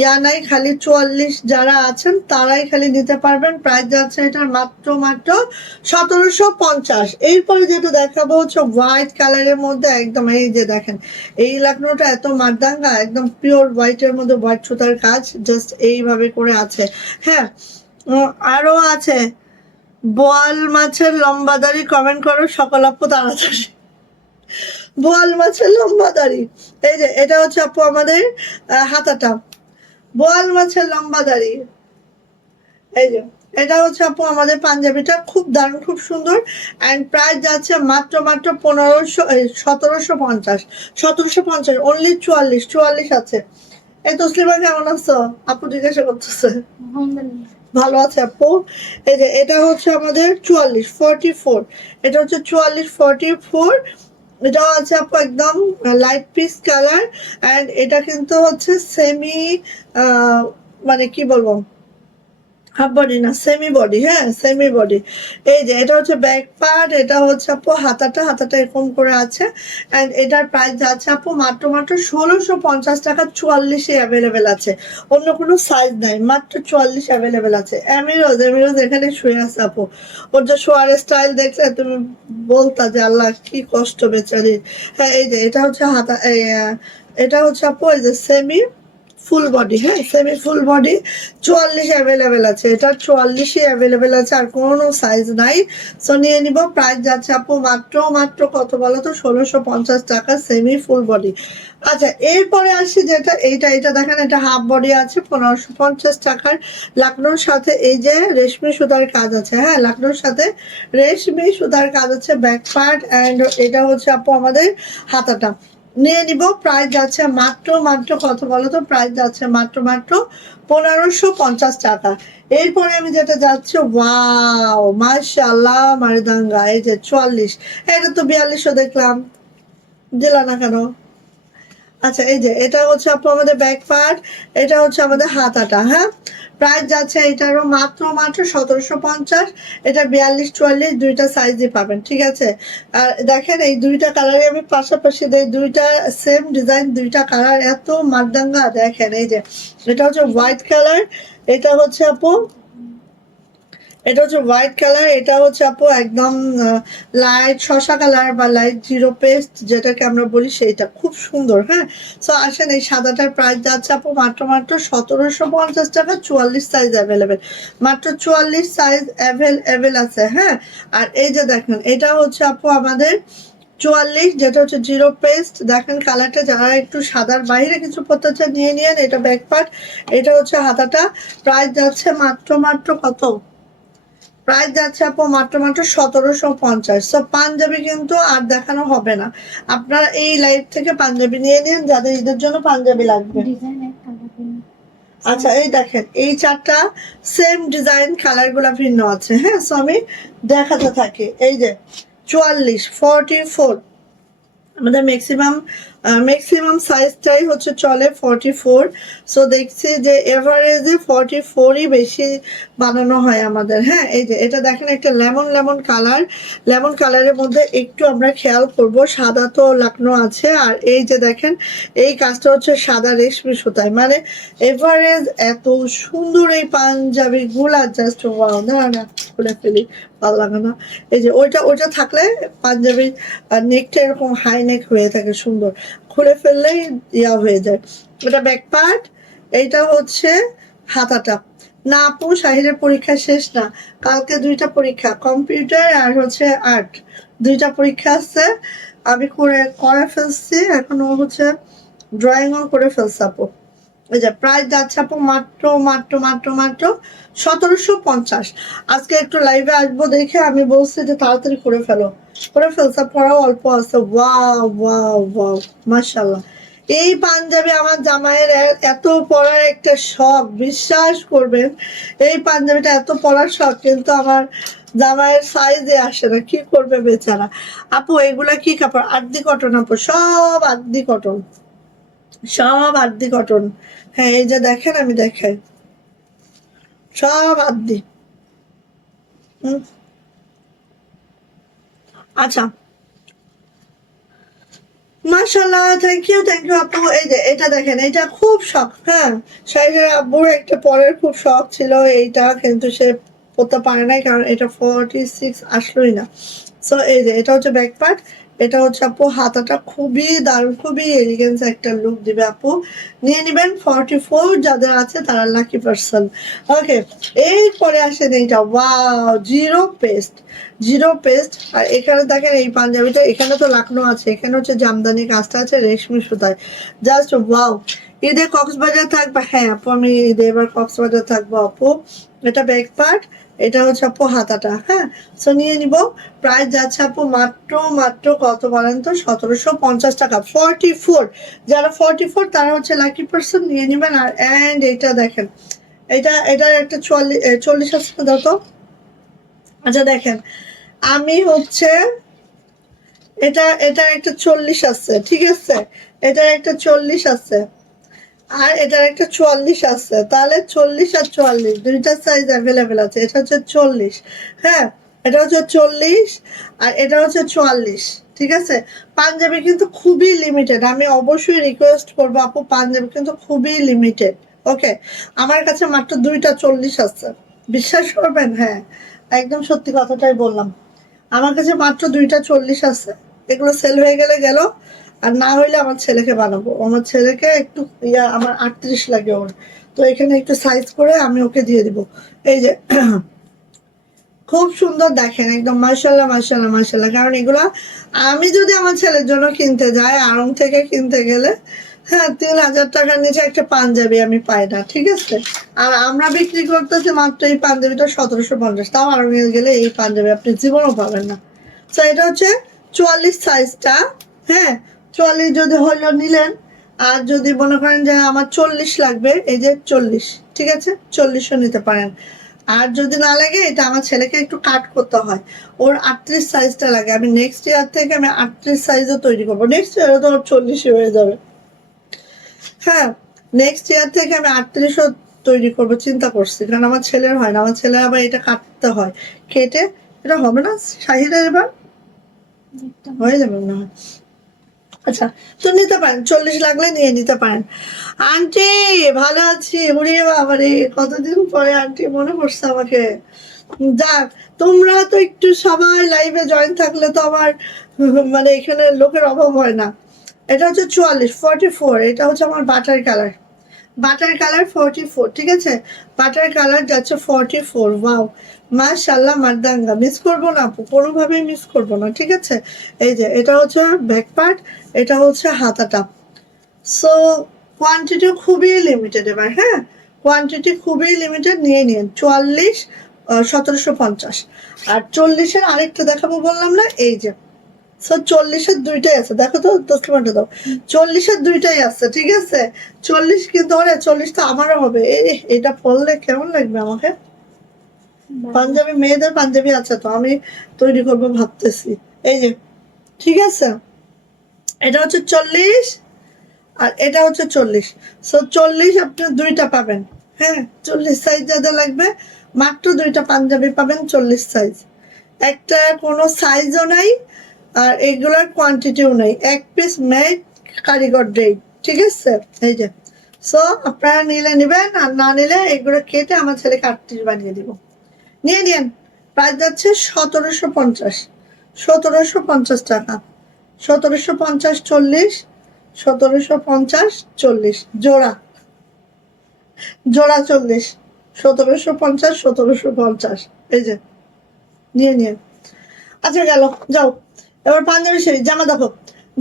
ইয়া নাই, খালি 44 যারা আছেন তারাই খালি নিতে পারবেন। প্রাইস যাচ্ছে এটার মাত্র মাত্র 1750। এরপরে যেটা দেখাবো হচ্ছে হোয়াইট কালারের মধ্যে, একদম এই যে দেখেন এই লাকনোটা এত মারদাঙ্গা, একদম পিওর হোয়াইটের মধ্যে হোয়াইট সুতার কাজ, জাস্ট এইভাবে করে আছে, হ্যাঁ। আরো আছে, বোয়াল মাছের লম্বা দাড়ি, কমেন্ট করো সকল আপু তাড়াতাড়ি, বোয়াল মাছের লম্বা দাড়ি। এই যে এটা হচ্ছে আপু আমাদের হাতাটা, বোয়াল মাছের লম্বা দাড়ি। এই যে এটা হচ্ছে আপু আমাদের পাঞ্জাবিটা, খুব দারুণ, খুব সুন্দর। অ্যান্ড প্রাইস যাচ্ছে মাত্র মাত্র 1750, 1750, অনলি 44 আছে। এই তসলিমা কেমন আছো আপু, জিজ্ঞাসা করতেছে। ভালো আছে আপু। এই যে এটা হচ্ছে আমাদের 44, 44, এটা হচ্ছে 44, 44। এটাও আছে আপু একদম লাইট পিচ কালার, অ্যান্ড এটা কিন্তু হচ্ছে সেমি, মানে কি বলবো, হাফ বডি না, সেমি বডি, হ্যাঁ সেমি বডি। এই যে এটা হচ্ছে ব্যাক পার্ট, এটা হচ্ছে আপু হাতাটা এরকম করে আছে। অ্যান্ড এটার প্রাইস যাচ্ছে আপু মাত্র মাত্র 1650 টাকা। 44 অ্যাভেলেবেল আছে, অন্য কোনো সাইজ নাই, মাত্র 44 অ্যাভেলেবেল আছে। এমিরোজ এখানে শুয়ে আছে আপু, ওর যে শোয়ার স্টাইল দেখলে তুমি বলতা যে আল্লাহ কি কষ্ট বেচারি। হ্যাঁ এই যে এটা হচ্ছে এটা হচ্ছে আপু এই যে সেমি ফুল বডি, হ্যাঁ সেমি ফুল বডি। 44 অ্যাভেলেবেল আছে, এটা 44ই অ্যাভেলেবেল আছে, আর কোনো সাইজ নাই। সো নিয়ে নিব। প্রাইস যাচ্ছে আপু মাত্র মাত্র কত বলো তো, 1650 টাকা, সেমি ফুল বডি। আচ্ছা এরপরে আসি যেটা এটা দেখেন, এটা হাফ বডি আছে 1550 টাকার। লাকনোর সাথে এই যে রেশমি সুতার কাজ আছে, হ্যাঁ লাকনোর সাথে রেশমি সুতার কাজ আছে ব্যাক পার্ট। অ্যান্ড এটা হচ্ছে আপু আমাদের হাতাটা। নিয়ে নিব। প্রাইস যাচ্ছে মাত্র মাত্র কত বলো তো, প্রাইস যাচ্ছে মাত্র মাত্র 1550 টাকা। এরপরে আমি যেটা যাচ্ছে, ওয়াও মাশাআল্লাহ মারদাঙ্গা, এই যে 44, এটা তো 42ও দেখলাম, দিলা না কেন? আচ্ছা এই যে এটা হচ্ছে আপু আমাদের ব্যাক পার্ট, এটা হচ্ছে আমাদের হাতাটা, হ্যাঁ প্রাইস যাচ্ছে এটারও মাত্র মাত্র 1750। এটা 42 44 দুইটা সাইজই পাবেন, ঠিক আছে। আর দেখেন এই দুইটা কালারে আমি পাশাপাশি দেই, দুইটা সেম ডিজাইন, দুইটা কালার এত মারদাঙ্গা। দেখেন এই যে এটা হচ্ছে হোয়াইট কালার, এটা হচ্ছে আপু এটা হচ্ছে হোয়াইট কালার, এটা হচ্ছে আপু একদম লাইট শসা কালার বা লাইট জিরো পেস্ট যেটাকে আমরা বলি, সেইটা খুব সুন্দর, হ্যাঁ। সো আসেন এই সাদাটার প্রাইস যাচ্ছে আপু মাত্র মাত্র 1750 টাকা। 44 সাইজ অ্যাভেলেবেল, মাত্র 44 সাইজ অ্যাভেলেবেল আছে, হ্যাঁ। আর এই যে দেখেন এটা হচ্ছে আপু আমাদের 44, যেটা হচ্ছে জিরো পেস্ট। দেখেন কালারটা, যারা একটু সাদার বাইরে কিছু পড়তে চান নিয়ে নিয়েন। এটা ব্যাক পার্ট, এটা হচ্ছে হাতাটা। প্রাইস যাচ্ছে মাত্র মাত্র কত, প্রাইস যাচ্ছে আপু মাত্র মাত্র 1750। সো পাঞ্জাবি কিন্তু আর দেখানো হবে না, আপনারা এই লাইভ থেকে পাঞ্জাবি নিয়ে নিন যাদের ঈদের জন্য পাঞ্জাবি লাগবে। আচ্ছা এই দেখেন এই চারটা সেম ডিজাইন, কালার গুলা ভিন্ন আছে, হ্যাঁ। সো আমি দেখাতে থাকি। এই যে 44 44, আমাদের ম্যাক্সিমাম সাইজটাই হচ্ছে চলে 44। সো দেখছি যে এভারেজে 44ই বেশি বানানো হয় আমাদের, হ্যাঁ। এই যে এটা দেখেন একটা লেমন কালার, লেমন কালারের মধ্যে একটু আমরা খেয়াল করব সাদা তো লাকনো আছে। আর এই যে দেখেন এই কাজটা হচ্ছে সাদা রেশমি সুতায়, মানে এভারেজ এত সুন্দর এই পাঞ্জাবি গুলা, জাস্ট ওয়াও। না খুলে ফেলি, ভালো লাগে না। এই যে ওইটা থাকলে পাঞ্জাবি নেকটা এরকম হাই নেক হয়ে থাকে সুন্দর, খুলে ফেললেই ইয়া হয়ে যায়। এটা ব্যাক পার্ট, এইটা হচ্ছে হাতাটা। না আপু শাহিরের পরীক্ষা শেষ না, কালকে দুইটা পরীক্ষা, কম্পিউটার আর হচ্ছে আর্ট, দুইটা পরীক্ষা আছে। আমি করে ফেলছি, এখনো হচ্ছে ড্রয়িংও করে ফেলছি আপু। এই যে প্রাইস যাচ্ছে আপু মাত্র মাত্র মাত্র মাত্র 1750। আজকে একটু লাইভে আসবো দেখে আমি বলছি যে তাড়াতাড়ি করে ফেলছে, পড়াও অল্প আছে। ওয়াও ওয়াও ওয়াও মাশাআল্লাহ। এই পাঞ্জাবি আমার জামাইয়ের এত পড়ার একটা শখ, বিশ্বাস করবেন এই পাঞ্জাবিটা এত পড়ার শখ, কিন্তু আমার জামাইয়ের সাইজে আসে না, কি করবে বেচারা। আপু এগুলা কি কাপড়? আরদি কটন আপু, সব আরদি কটন, সব আরদি কটন। হ্যাঁ এই যে দেখেন আমি দেখাই, সব আরদি। হুম। আচ্ছা মাশাল্লাহ, থ্যাংক ইউ আপু। এই যে এটা দেখেন, এটা খুব শখ, হ্যাঁ শাহিদের আব্বুর একটা পরের খুব শখ ছিল এইটা, কিন্তু সে পড়তে পারে নাই কারণ এটা 46 আসলোই না। সো এই যে এটা হচ্ছে ব্যাক পার্ট, এটা হচ্ছে আপু হাতাটা, খুবই দারুণ, খুবই এলিগেন্স একটা লুক দিবে আপু। নিয়ে নিবেন 44 যাদের আছে তারা লাকি পার্সন। ওকে এরপরে আসেন এইটা, ওয়াও জিরো পেস্ট। আর এখানে দেখেন এই পাঞ্জাবিটা, এখানে তো লাকনো আছে, এখানে হচ্ছে জামদানি কাজটা আছে রেশমি সুতায়, জাস্ট ওয়াও। ঈদে কক্সবাজার থাকবে, হ্যাঁ আপু আমি ঈদে এবার কক্সবাজার থাকবো আপু। এটা ব্যাক পার্ট, এটা হচ্ছে আপু হাতাটা, হ্যাঁ। সো নিয়ে নিব। প্রাইস যাচ্ছে আপু মাত্র মাত্র কত বলেন তো, 1750 টাকা। 44, যারা 44 তারা হচ্ছে লাকি পার্সন, নিয়ে নিবেন। আর এন্ড এটা দেখেন, এটার একটা 40 আছে না, দাও তো। আচ্ছা দেখেন আমি হচ্ছে এটার একটা 40 আছে, ঠিক আছে, এটার একটা 40 আছে। আর এটার একটা 44 আছে, তাহলে 40 আর 44 দুইটা সাইজ অ্যাভেলেবেল আছে। এটা হচ্ছে 40, হ্যাঁ এটা হচ্ছে 40 আর এটা হচ্ছে 44। ঠিক আছে, পাঞ্জাবি কিন্তু খুবই লিমিটেড, আমি অবশ্যই রিকোয়েস্ট করবো আপু, পাঞ্জাবি কিন্তু খুবই লিমিটেড। ওকে, আমার কাছে মাত্র দুইটা 40 আছে, বিশ্বাস করবেন? হ্যাঁ, একদম সত্যি কথাটাই বললাম, আমার কাছে মাত্র দুইটা 40 আছে। এগুলো সেল হয়ে গেলে গেল, আর না হইলে আমার ছেলেকে বানাবো, আমার ছেলেকে একটু আমার 38 লাগে ওর, তো এখানে একটু সাইজ করে আমি ওকে দিয়ে দিব। এই যে খুব সুন্দর দেখেন, একদম মাশাল্লাহ মাশাল্লাহ মাশাল্লাহ। কারণ এগুলা আমি যদি আমার ছেলের জন্য কিনতে যাই, আড়ং থেকে কিনতে গেলে হ্যাঁ 3000 টাকার নিচে একটা পাঞ্জাবি আমি পাই না। ঠিক আছে, আর আমরা বিক্রি করতেছি মাত্র এই পাঞ্জাবিটা 1750, তাও আড়ং গেলে এই পাঞ্জাবি আপনি জীবনও পাবেন না। তো এটা হচ্ছে 44 সাইজটা, হ্যাঁ 44 যদি হলো নিলেন, আর যদি মনে করেন যে আমার 40 লাগবে, এই যে 40, ঠিক আছে 40ও নিতে পারেন। আর যদি না লাগে, এটা আমার ছেলেকে একটু কাট করতে হয়, ওর 38 সাইজটা লাগে, আমি নেক্সট ইয়ার থেকে আমি 38 সাইজও তৈরি করবো, নেক্সট ইয়ারে তো ওর 40 হয়ে যাবে। হ্যাঁ, নেক্সট ইয়ার থেকে আমি 38ও তৈরি করবো চিন্তা করছি, কারণ আমার ছেলের হয় না, আমার ছেলে আবার এটা কাটতে হয়, কেটে এটা হবে না শাহিদের এবার হয়ে যাবে না। আচ্ছা, তো নিতে পারেন, 40 লাগলে নিয়ে নিতে পারেন। আন্টি ভালো আছি, উড়িয়ে বাবারে কতদিন পরে আন্টি মনে পড়ছে আমাকে। যাক, তোমরা তো একটু সবাই লাইভে জয়েন থাকলে তো আমার মানে এখানে লোকের অভাব হয় না। এটা হচ্ছে 44, এটা হচ্ছে আমার বাটার কালার, বাটার কালার 44, ঠিক আছে, বাটার কালার যাচ্ছে 44। ওয়াও, মাশাআল্লাহ মারদাঙ্গা, মিস করবো না আপু, কোনোভাবেই মিস করবো না। ঠিক আছে, এই যে এটা হচ্ছে ব্যাক পার্ট, এটা হচ্ছে হাতাটা। সো কোয়ান্টিটি খুবই লিমিটেড এবার, হ্যাঁ কোয়ান্টিটি খুবই লিমিটেড, নিয়ে নিন 44 1750। আর 40-এর আরেকটা দেখাবো বললাম না, এই যে সো 40-এর দুইটাই আছে, দেখো তো তসলিমাটা দাও, 40-এর দুইটাই আছে। ঠিক আছে, 40 কিন্তু ওরে 40 তো আমারও হবে, এটা পরলে কেমন লাগবে আমাকে? পাঞ্জাবি, মেয়েদের পাঞ্জাবি আছে তো, আমি তৈরি করবো ভাবতেছি। এই যে ঠিক আছে, এটা হচ্ছে 40 আর এটা হচ্ছে 40। সো 40 আপনি দুইটা পাবেন, হ্যাঁ 40 সাইজ যাদের লাগবে মাত্র দুইটা পাঞ্জাবি পাবেন 40 সাইজ, একটা কোনো সাইজও নাই, আর এগুলার কোয়ান্টিটিও নাই, এক পিস মেড কারিগর ডেট। ঠিক আছে, এই যে সো আপনারা নিলে নিবেন, আর না নিলে এগুলো কেটে আমার ছেলেকে 38 বানিয়ে দিব। নিয়ে নিন, প্রাইস যাচ্ছে 1750, 1750 টাকা, 1750 40, 1750 40 জোড়া, জোড়া 40, 1750 1750, এই যে নিয়ে নিয়ে। আচ্ছা গেল, যাও এবার পাঞ্জাবি শাড়ি, জামা দেখো,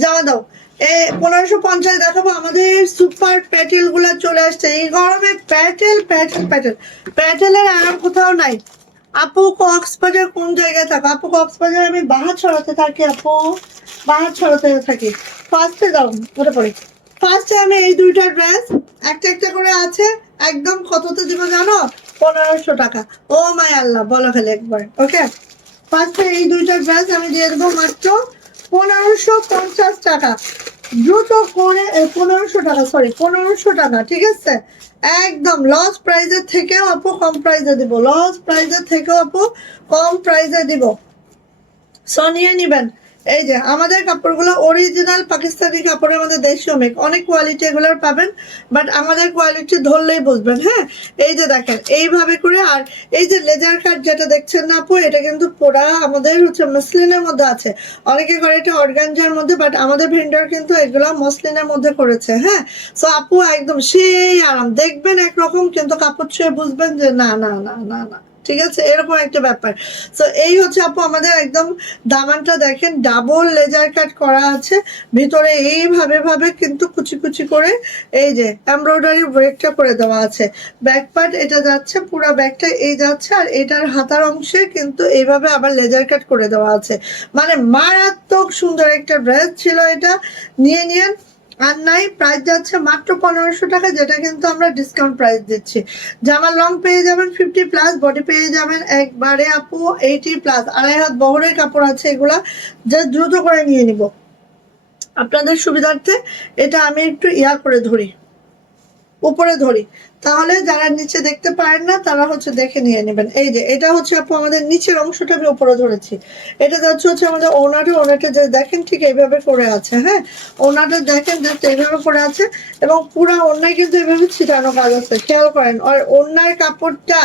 জামা দাও। এই 1550 দেখাবো, আমাদের সুপার প্যাটেল গুলা চলে আসছে এই গরমে, প্যাটেল প্যাটেল প্যাটেল, প্যাটেলের আর কোথাও নাই। আপু কক্সবাজার কোন জায়গায় থাকো? আপু কক্সবাজার আমি বাহারছড়াতে থাকি আপু, বাহারছড়াতে থাকি। ফার্স্টে দাও, ওটা পরে ফার্স্টে আমি এই দুইটা ড্রেস একটা একটা করে আছে, একদম কততে দিব জানো? 1500 টাকা। ও মাই আল্লাহ, বলো খালি একবার। ওকে, ফার্স্টে এই দুইটা ড্রেস আমি দিয়ে দেবো মাত্র 1550 টাকা, দ্রুত করে 1500 টাকা, সরি 1500 টাকা। ঠিক আছে, একদম লস প্রাইজের থেকেও আপু কম প্রাইজে দিব, লস প্রাইজের থেকেও আপু কম প্রাইজে দিব, সো নিয়ে নিবেন। এই যে আমাদের কাপড়গুলো অরিজিনাল পাকিস্তানি কাপড়ের মধ্যে দেশীয় মেক, অনেক কোয়ালিটি এগুলোর পাবেন, বাট আমাদের কোয়ালিটি ধরলেই বুঝবেন। হ্যাঁ, এই যে দেখেন এইভাবে করে, আর এই যে লেজার কাট যেটা দেখছেন না আপু, এটা কিন্তু পুরা আমাদের হচ্ছে মসলিনের মধ্যে আছে, অনেকে করে এটা অর্গানজার মধ্যে, বাট আমাদের ভেন্ডর কিন্তু এগুলো মসলিনের মধ্যে করেছে। হ্যাঁ, সো আপু একদম সেই আরাম, দেখবেন একরকম, কিন্তু কাপড় ছুঁয়ে বুঝবেন যে না না না না না, ঠিক আছে, এরকম একটা ব্যাপার। তো এই হচ্ছে আপু আমাদের একদম দামানটা দেখেন, ডাবল লেজার কাট করা আছে, ভিতরে এইভাবে ভাবে কিন্তু কুচি কুচি করে এই যে এমব্রয়ডারি ওয়ার্কটা করে দেওয়া আছে। ব্যাক পার্ট এটা যাচ্ছে, পুরো ব্যাকটা এই যাচ্ছে, আর এটার হাতার অংশে কিন্তু এইভাবে আবার লেজার কাট করে দেওয়া আছে, মানে মারাত্মক সুন্দর একটা ড্রেস ছিল এটা, নিয়ে নিন। আর নাই, প্রাইস যাচ্ছে মাত্র 1500 টাকা, যেটা কিন্তু আমরা ডিসকাউন্ট প্রাইস দিচ্ছি। জামা লং পেয়ে যাবেন 50+, বডি পেয়ে যাবেন একবারে আপু 80+, আড়াই হাত বহরের কাপড় আছে এগুলা, জাস্ট দ্রুত করে নিয়ে নিব আপনাদের সুবিধার্থে। এটা আমি একটু ইয়া করে ধরি, উপরে ধরি, তাহলে যারা নিচে দেখতে পারেন না তারা হচ্ছে দেখে নিয়ে নেবেন। এই যে এটা হচ্ছে আপু আমাদের নিচের অংশটা আমি উপরে ধরেছি। এটা যাচ্ছে হচ্ছে আমাদের ওনাটা যে দেখেন ঠিক এইভাবে করে আছে, হ্যাঁ ওনাটা দেখেন জাস্ট এইভাবে করে আছে, এবং পুরা ওনায় কিন্তু এইভাবে ছিটানো কাজ আছে, খেয়াল করেন। আর ওনার কাপড়টা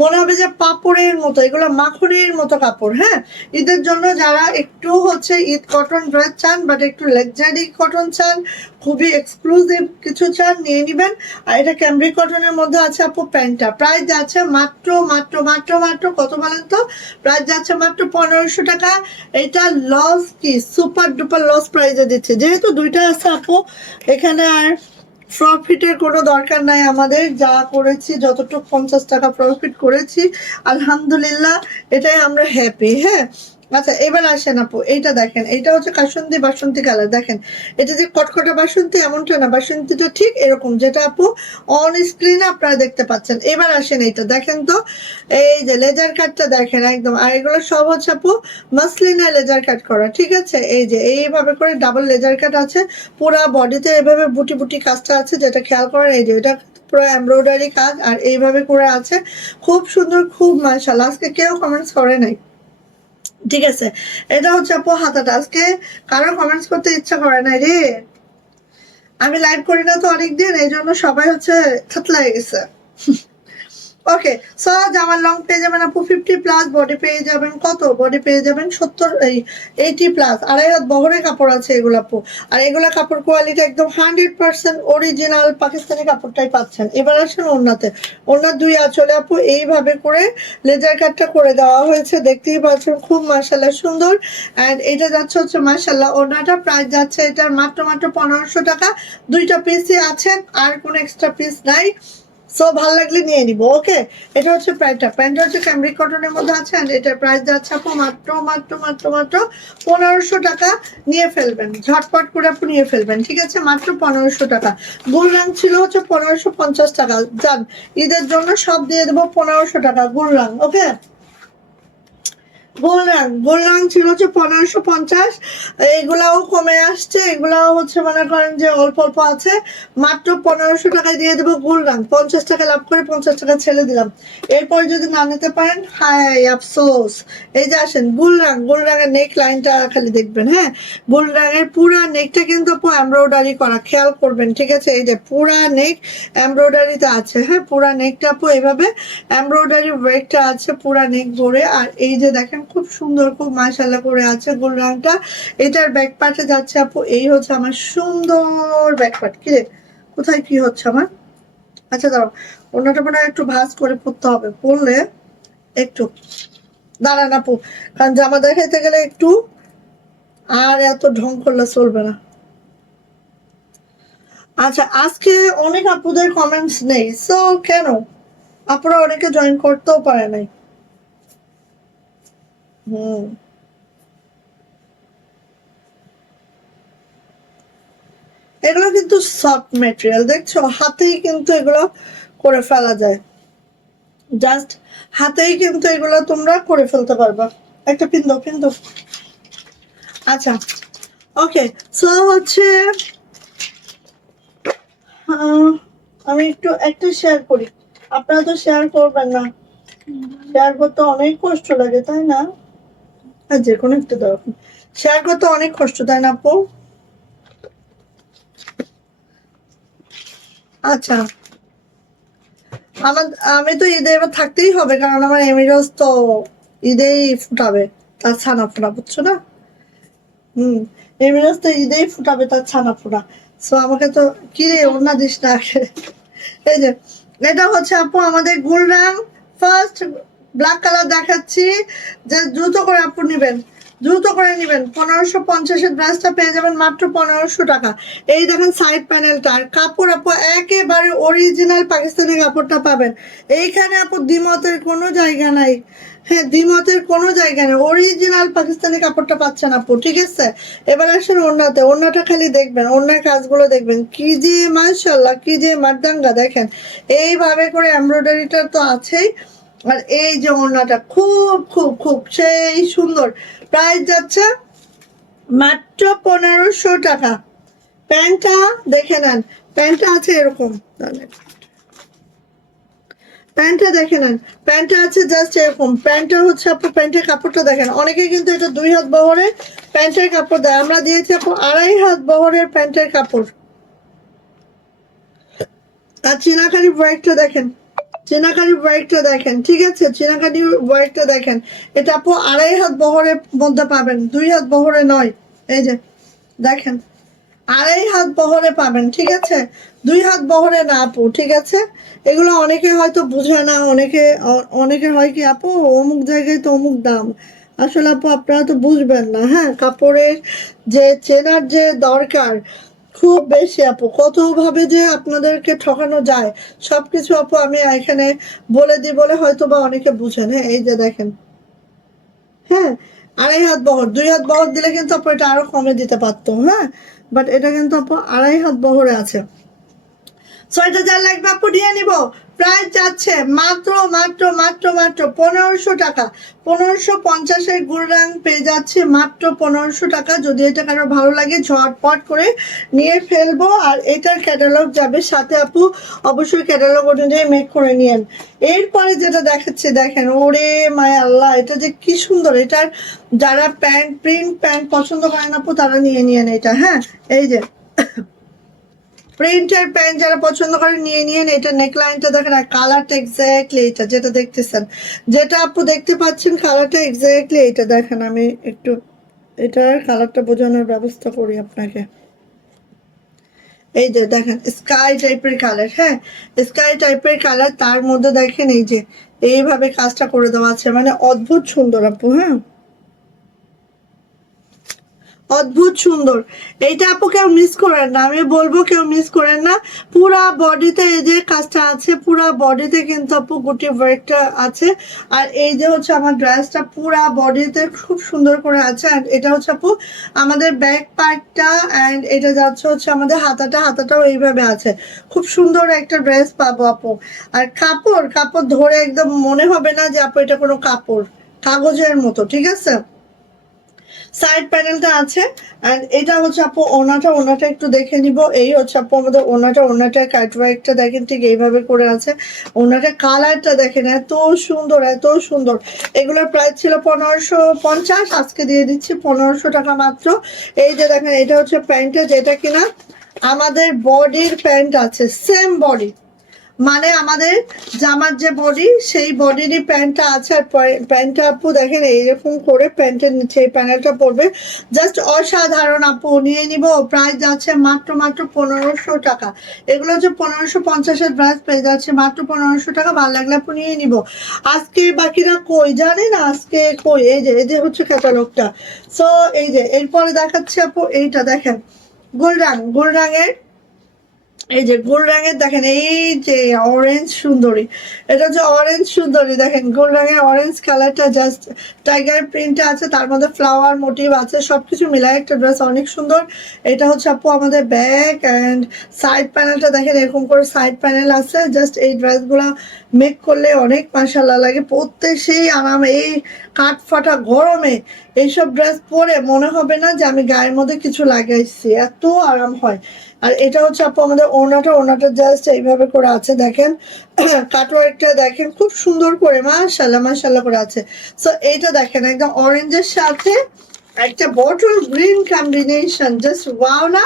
মনে হবে যে পাপড়ের মতো, এগুলো মাখনের মতো কাপড়। হ্যাঁ, ঈদের জন্য যারা একটু হচ্ছে ঈদ কটন ড্রেস চান, বাট একটু লাক্সারি কটন চান, খুবই এক্সক্লুসিভ কিছু চান, নিয়ে নিবেন। আর এটা ক্যামব্রিক কটনের মধ্যে আছে আপু। প্যান্টটা প্রাইস যাচ্ছে মাত্র মাত্র মাত্র মাত্র কত বলেন তো? প্রাইস যাচ্ছে মাত্র 1500 টাকা। এটা লস কি সুপার ডুপার লস প্রাইসে দিচ্ছে, যেহেতু দুইটা আছে আপু, এখানে আর প্রফিটের কোনো দরকার নাই আমাদের। যা করেছি যতটুকু 50 টাকা প্রফিট করেছি আলহামদুলিল্লাহ, এটাই আমরা হ্যাপি। হ্যাঁ, আচ্ছা এবার আসেন আপু, এইটা দেখেন, এইটা হচ্ছে কাসুন্দি বাসন্তী কালার। দেখেন এটা যে কটকটা বাসন্তী এমনটা না, বাসন্তীটা ঠিক এরকম যেটা আপু অন স্ক্রিনে আপনারা দেখতে পাচ্ছেন। এবার আসেন এইটা দেখেন তো, এই যে লেজার কাটটা দেখেন একদম। আর এগুলো সব হচ্ছে আপু মাসলিনের লেজার কাট করা, ঠিক আছে? এই যে এইভাবে করে ডাবল লেজার কাট আছে, পুরা বডিতে এভাবে বুটি বুটি কাজটা আছে, যেটা খেয়াল করেন। এই যে এটা পুরো এমব্রয়ডারি কাজ আর এইভাবে করে আছে, খুব সুন্দর, খুব মাশাআল্লাহ। আজকে কেউ কমেন্টস করে নাই, ঠিক আছে? এটা হচ্ছে আপু হাতাটা। আজকে কারো কমেন্টস করতে ইচ্ছা করে নাই রে, আমি লাইভ করি না তো অনেকদিন, এই জন্য সবাই হচ্ছে থাতলা হয়ে গেছে। ওকে, সো জামার লং পেয়ে যাবেন আপু 50+, বডি পেয়ে যাবেন কত? বডি পেয়ে যাবেন 70 80+, আড়াই হাত বহরের কাপড় আছে এগুলো আপু। আর এগুলা কাপড় কোয়ালিটি একদম 100% অরিজিনাল পাকিস্তানি কাপড়টাই পাচ্ছেন। এবার আসেন ওড়নাতে, ওড়নার দুই আঁচলে আপু এইভাবে করে লেজার কাটটা করে দেওয়া হয়েছে, দেখতেই পাচ্ছেন খুব মাশাআল্লাহ সুন্দর। অ্যান্ড এটা যাচ্ছে হচ্ছে মাশাআল্লাহ, ওড়নাটা প্রাইস যাচ্ছে এটার মাত্র মাত্র 1500 টাকা। দুইটা পিসই আছে, আর কোনো এক্সট্রা পিস নাই। সো ভালো লাগলে নিয়ে নিবো। ওকে, এটা হচ্ছে প্যান্টটা হচ্ছে ক্যামব্রিক কটনের মধ্যে আছে। আর এটার প্রাইস যাচ্ছে আপু মাত্র মাত্র মাত্র মাত্র 1500 টাকা। নিয়ে ফেলবেন, ঝটপট করে আপু নিয়ে ফেলবেন, ঠিক আছে? মাত্র 1500 টাকা। গোল রং ছিল হচ্ছে 1550 টাকা। যান, ঈদের জন্য সব দিয়ে দেবো 1500 টাকা গোল রং। ওকে, গোল রং ছিল হচ্ছে 1550, এগুলাও কমে আসছে, এগুলাও হচ্ছে মনে করেন যে অল্প অল্প আছে। মাত্র 1500 টাকায় দিয়ে দেবো গোল রং। 50 টাকা লাভ করে 50 টাকা ছেড়ে দিলাম। এরপরে যদি না নিতে পারেন হায় আফসোস। এই যে আসেন গোল রঙের নেক লাইনটা খালি দেখবেন। হ্যাঁ, গোল রঙের পুরা নেকটা কিন্তু আপু এমব্রয়ডারি করা, খেয়াল করবেন, ঠিক আছে? এই যে পুরা নেক এমব্রয়ডারিতে আছে। হ্যাঁ, পুরা নেকটা আপু এইভাবে এমব্রয়ডারি ওয়ার্কটা আছে পুরা নেক ভরে। আর এই যে দেখেন খুব সুন্দর, খুব মাশাআল্লাহ করে আছে গোল রংটা। এটার ব্যাক পার্টে যাচ্ছে আপু, এই হচ্ছে আমার সুন্দর ব্যাক পার্ট। কি রে, কোথায় কি হচ্ছে আমার? আচ্ছা দাঁড়াও, ওনাটা মনে হয় একটু ভাঁজ করে পরতে হবে, পরলে একটু দাঁড়ান আপু, কারণ জামা দেখাইতে গেলে একটু আর এত ঢং করলে চলবে না। আচ্ছা, আজকে অনেক আপুদের কমেন্টস নেই, সো কেন আপুরা অনেকে জয়েন করতেও পারে নাই। হুম, এগুলো কিন্তু সফট মেটেরিয়াল, দেখছো? হাতেই কিন্তু এগুলো করে ফেলা যায়, জাস্ট হাতেই কিন্তু এগুলো তোমরা করে ফেলতে পারবা। একটা পিন্দো পিন্দো। আচ্ছা, ওকে, সো হচ্ছে আমি একটু একটা শেয়ার করি, আপনারা তো শেয়ার করবেন না। শেয়ার করতে অনেক কষ্ট লাগে, তাই না? আর যে কোনো একটা দাও, শেয়ার করতে অনেক কষ্ট, তাই না আপু? আচ্ছা, আমার আমি তো ঈদে এবার থাকতেই হবে, কারণ আমার এমিরোজ তো ঈদেই ফুটাবে তার ছানা ফোনা, বুঝছো না? হুম, এমিরোজ তো ঈদেই ফুটাবে তার ছানা ফোনা। সো আমাকে তো, কি রে ওড়না দিস না আগে। এই যে এটা হচ্ছে আপু আমাদের গুলরাং। ফার্স্ট ব্ল্যাক কালার দেখাচ্ছি, যে দ্রুত করে আপু নিবেন, দ্রুত করে নিবেন। 1550-এর ড্রেসটা পেয়ে যাবেন মাত্র 1500 টাকা। এই দেখেন সাইড প্যানেলটা, আর কাপড় আপু একেবারে অরিজিনাল পাকিস্তানি কাপড়টা পাবেন। এইখানে আপু দ্বিমতের কোনো জায়গা নাই। হ্যাঁ, দ্বিমতের কোনো জায়গা নেই, অরিজিনাল পাকিস্তানি কাপড়টা পাচ্ছেন আপু, ঠিক আছে? এবার আসেন ওড়নাতে, ওড়নাটা খালি দেখবেন, ওড়নার কাজগুলো দেখবেন, কি যে মাশাআল্লাহ, কি যে মারদাঙ্গা। দেখেন এইভাবে করে এমব্রয়ডারিটা তো আছেই। আর এই যে ওড়নাটা খুব খুব খুব সেই সুন্দর। প্রাইস যাচ্ছে মাত্র 1500 টাকা। প্যান্টটা দেখে নেন, প্যান্টটা আছে এরকম, প্যান্টটা দেখে নেন, প্যান্টটা আছে জাস্ট এরকম। প্যান্টটা হচ্ছে আপু, প্যান্টের কাপড়টা দেখেন, অনেকে কিন্তু এটা 2 হাত বহরের প্যান্টের কাপড় দেয়, আমরা দিয়েছি আপু 2.5 হাত বহরের প্যান্টের কাপড়। আর চিনাকারি ওয়ার্কটা দেখেন, চিনাকারি ওয়ার্কটা দেখেন, ঠিক আছে, চিনাকারি ওয়ার্কটা দেখেন। এটা আপু 2.5 হাত বহরের মধ্যে পাবেন, 2 হাত বহরে নয়। এই যে দেখেন, 2.5 হাত বহরে পাবেন, ঠিক আছে, 2 হাত বহরে না আপু, ঠিক আছে। এগুলো অনেকে হয়তো বুঝে না, অনেকের হয় কি আপু অমুক জায়গায় তো অমুক দাম, আসলে আপু আপনারা তো বুঝবেন না। হ্যাঁ, কাপড়ের যে চেনার যে দরকার খুব বেশি আপু, কত ভাবে যে আপনাদেরকে ঠকানো যায় সবকিছু আপু আমি এখানে বলে দিই বলে হয়তো বা অনেকে বুঝেন। হ্যাঁ, এই যে দেখেন, হ্যাঁ, 2.5 হাত বহর, 2 হাত বহর দিলে কিন্তু আপু এটা আরো কমে দিতে পারতো। হ্যাঁ, বাট এটা কিন্তু আপু 2.5 হাত বহরে আছে। 6টা যার লাগবে আপু নিয়ে নিব। প্রাইস যাচ্ছে মাত্র মাত্র মাত্র মাত্র 1500 টাকা। 1550-এর গুড়রাং পেয়ে যাচ্ছে মাত্র 1500 টাকা। যদি এটা কারো ভালো লাগে ঝটপট করে নিয়ে ফেলবো। আর এটার ক্যাটালগ যাবে সাথে আপু, অবশ্যই ক্যাটালগ অনুযায়ী মেক করে নিয়েন। এরপরে যেটা দেখাচ্ছে দেখেন, ওরে মায় আল্লাহ, এটা যে কি সুন্দর। এটার যারা প্যান্ট, প্রিন্ট প্যান্ট পছন্দ করেন আপু তারা নিয়ে নিয়েন এটা। হ্যাঁ, এই যে প্রিন্টের প্যান্ট যারা পছন্দ করেন নিয়ে নিয়েন। এটা নেকলাইনটা দেখেন, আর কালারটা এক্স্যাক্টলি এটা যেটা দেখতেছেন, যেটা আপু দেখতে পাচ্ছেন কালারটা এক্স্যাক্টলি এটা দেখেন। আমি একটু এটার কালারটা বোঝানোর ব্যবস্থা করি আপনাকে। এই যে দেখেন স্কাই টাইপের কালার, হ্যাঁ, স্কাই টাইপের কালার, তার মধ্যে দেখেন এই যে এইভাবে কাজটা করে দেওয়া আছে, মানে অদ্ভুত সুন্দর আপু। হ্যাঁ, অদ্ভুত সুন্দর। এইটা আপু কেউ মিস করেন না, আমি বলবো কেউ মিস করেন না। পুরা বডিতে এই যে কাজটা আছে, পুরা বডিতে কিন্তু আপু গুটি ওয়ার্কটা আছে। আর এই যে হচ্ছে আমার ড্রেসটা পুরা বডিতে খুব সুন্দর করে আছে। আর এটা হচ্ছে আপু আমাদের ব্যাক পার্টটা, অ্যান্ড এটা যাচ্ছে হচ্ছে আমাদের হাতাটা, হাতাটাও এইভাবে আছে। খুব সুন্দর একটা ড্রেস পাবো আপু। আর কাপড়, কাপড় ধরে একদম মনে হবে না যে আপু এটা কোনো কাপড়, কাগজের মতো, ঠিক আছে। সাইড প্যানেলটা আছে। এন্ড এটা হচ্ছে আপু ওনাটা, ওনাটা একটু দেখে নিব। এই হচ্ছে আপু আমাদের ওনাটা, ওনাটা কাটওয়ার্কটা দেখেন ঠিক এইভাবে করে আছে। ওনাটা কালারটা দেখেন এত সুন্দর, এত সুন্দর। এগুলোর প্রাইস ছিল 1550, আজকে দিয়ে দিচ্ছি 1500 টাকা মাত্র। এই যে দেখেন, এটা হচ্ছে প্যান্টটা যেটা কিনা আমাদের বডির প্যান্ট আছে, সেম বডি, মানে আমাদের জামার যে বডি সেই বডিরই প্যান্টটা আছে। আর প্যান্টটা আপু দেখেন এইরকম করে প্যান্টের নিচে এই প্যানেলটা পড়বে, জাস্ট অসাধারণ আপু। নিয়ে নিব, প্রাইস যাচ্ছে মাত্র মাত্র 1500 টাকা। এগুলো হচ্ছে 1550-এর প্রাইস পেয়ে যাচ্ছে মাত্র 1500 টাকা। ভালো লাগলে আপু নিয়ে নিব। আজকে বাকিরা কই জানেন, আজকে কই, এই যে হচ্ছে ক্যাটালগটা। সো এই যে এরপরে দেখাচ্ছে আপু, এইটা দেখেন গোল্ডাং, গোল্ডাঙের এই যে গোল রঙের দেখেন, এই যে অরেঞ্জ সুন্দরী, এটা হচ্ছে অরেঞ্জ সুন্দরী। দেখেন গোল রঙের অরেঞ্জ কালারটা, জাস্ট টাইগার প্রিন্টে আছে, তার মধ্যে ফ্লাওয়ার মোটিভ আছে, সবকিছু মিলায় একটা ড্রেস, অনেক সুন্দর। এটা হচ্ছে আপু আমাদের ব্যাক অ্যান্ড সাইড প্যানেলটা দেখেন, এরকম করে সাইড প্যানেল আছে। জাস্ট এই ড্রেসগুলো মেক করলে অনেক মাশাআল্লাহ লাগে, পরতে সেই আরাম। এই কাঠ ফাটা গরমে এইসব ড্রেস পরে মনে হবে না যে আমি গায়ের মধ্যে কিছু লাগাইছি, এত আরাম হয়। আর এটা হচ্ছে আপু আমাদের ওড়নাটা, ওড়নাটা জাস্ট এইভাবে করে আছে দেখেন, কাটওয়ার্কটা দেখেন খুব সুন্দর করে, মাশাআল্লাহ মাশাআল্লাহ করে আছে। সো এইটা দেখেন একদম অরেঞ্জের সাথে একটা bottle green combination, just wow না,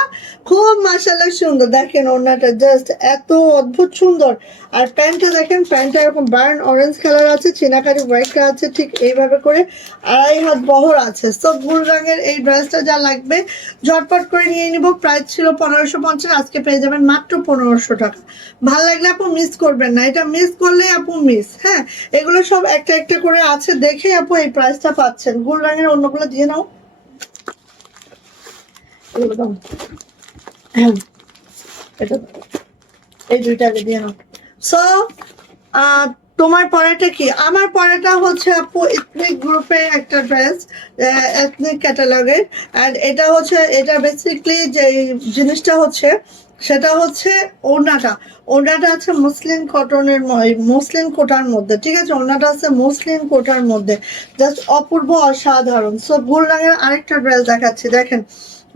খুব মাশাআল্লাহ সুন্দর। দেখেন ওড়নাটা জাস্ট এত অদ্ভুত সুন্দর। আর প্যান্টটা দেখেন, প্যান্টটা এরকম বার্ন অরেঞ্জ কালার আছে, চিনাকারি হোয়াইটটা আছে ঠিক এইভাবে করে, 2.5 হাত বহর আছে। সো গুল রঙের এই ড্রেসটা যা লাগবে ঝটপট করে নিয়ে নিব। প্রাইস ছিল 1550, আজকে পেয়ে যাবেন মাত্র 1500 টাকা। ভালো লাগলে আপু মিস করবেন না, এটা মিস করলে আপু মিস। হ্যাঁ, এগুলো সব একটা একটা করে আছে, দেখে আপু এই প্রাইসটা পাচ্ছেন। গুল রঙের অন্যগুলো দিয়ে নাও, এগুলো দাও। হ্যাঁ, এটা এই দুইটা আগে দিয়ে নাও। সো তোমার পড়াটা কি? আমার পড়াটা হচ্ছে আপু এথনিক গ্রুপের একটা ড্রেস, এথনিক ক্যাটালগের। অ্যান্ড এটা হচ্ছে, এটা বেসিকলি যে জিনিসটা হচ্ছে সেটা হচ্ছে ওড়নাটা, ওড়নাটা আছে মুসলিম কটনের, মুসলিম কোটার মধ্যে, ঠিক আছে, ওড়নাটা আছে মুসলিম কোটার মধ্যে, জাস্ট অপূর্ব অসাধারণ। সো গোল রঙের আরেকটা ড্রেস দেখাচ্ছি দেখেন,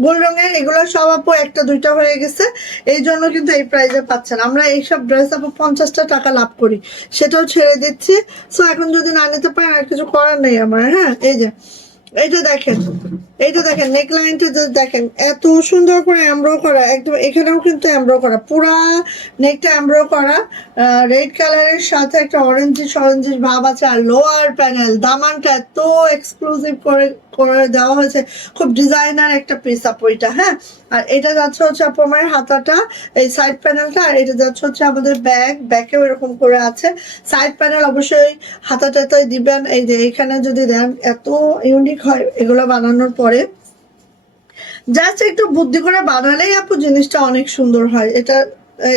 গোল্ড রঙের এগুলো সব আপু একটা দুইটা হয়ে গেছে, এই জন্য কিন্তু এই প্রাইজে পাচ্ছেন। আমরা এইসব ড্রেস আপু 50টা টাকা লাভ করি, সেটাও ছেড়ে দিচ্ছি। সো এখন যদি না নিতে পারেন আর কিছু করার নেই আমার। হ্যাঁ, এই যে এইটা দেখেন, এইটা দেখেন নেকলাইনটা জাস্ট দেখেন, এত সুন্দর করে এমব্রো করা, একদম এখানেও কিন্তু এমব্রো করা, পুরা নেকটা এমব্রো করা, রেড কালারের সাথে একটা অরেঞ্জিশ অরেঞ্জিশ ভাব আছে। আর লোয়ার প্যানেল দামানটা এত এক্সক্লুসিভ করে করে দেওয়া হয়েছে, খুব ডিজাইনার একটা পিস আপ ওইটা। হ্যাঁ, আর এটা যাচ্ছে হচ্ছে আপু আমার হাতাটা, এই সাইড প্যানেলটা, আর এটা যাচ্ছে হচ্ছে আমাদের ব্যাকেও এরকম করে আছে। সাইড প্যানেল অবশ্যই হাতাটাতে দিবেন, এই যে এখানে যদি দেন এত ইউনিক হয় এগুলো বানানোর পরে। জাস্ট একটু বুদ্ধি করে বানালেই আপু জিনিসটা অনেক সুন্দর হয়।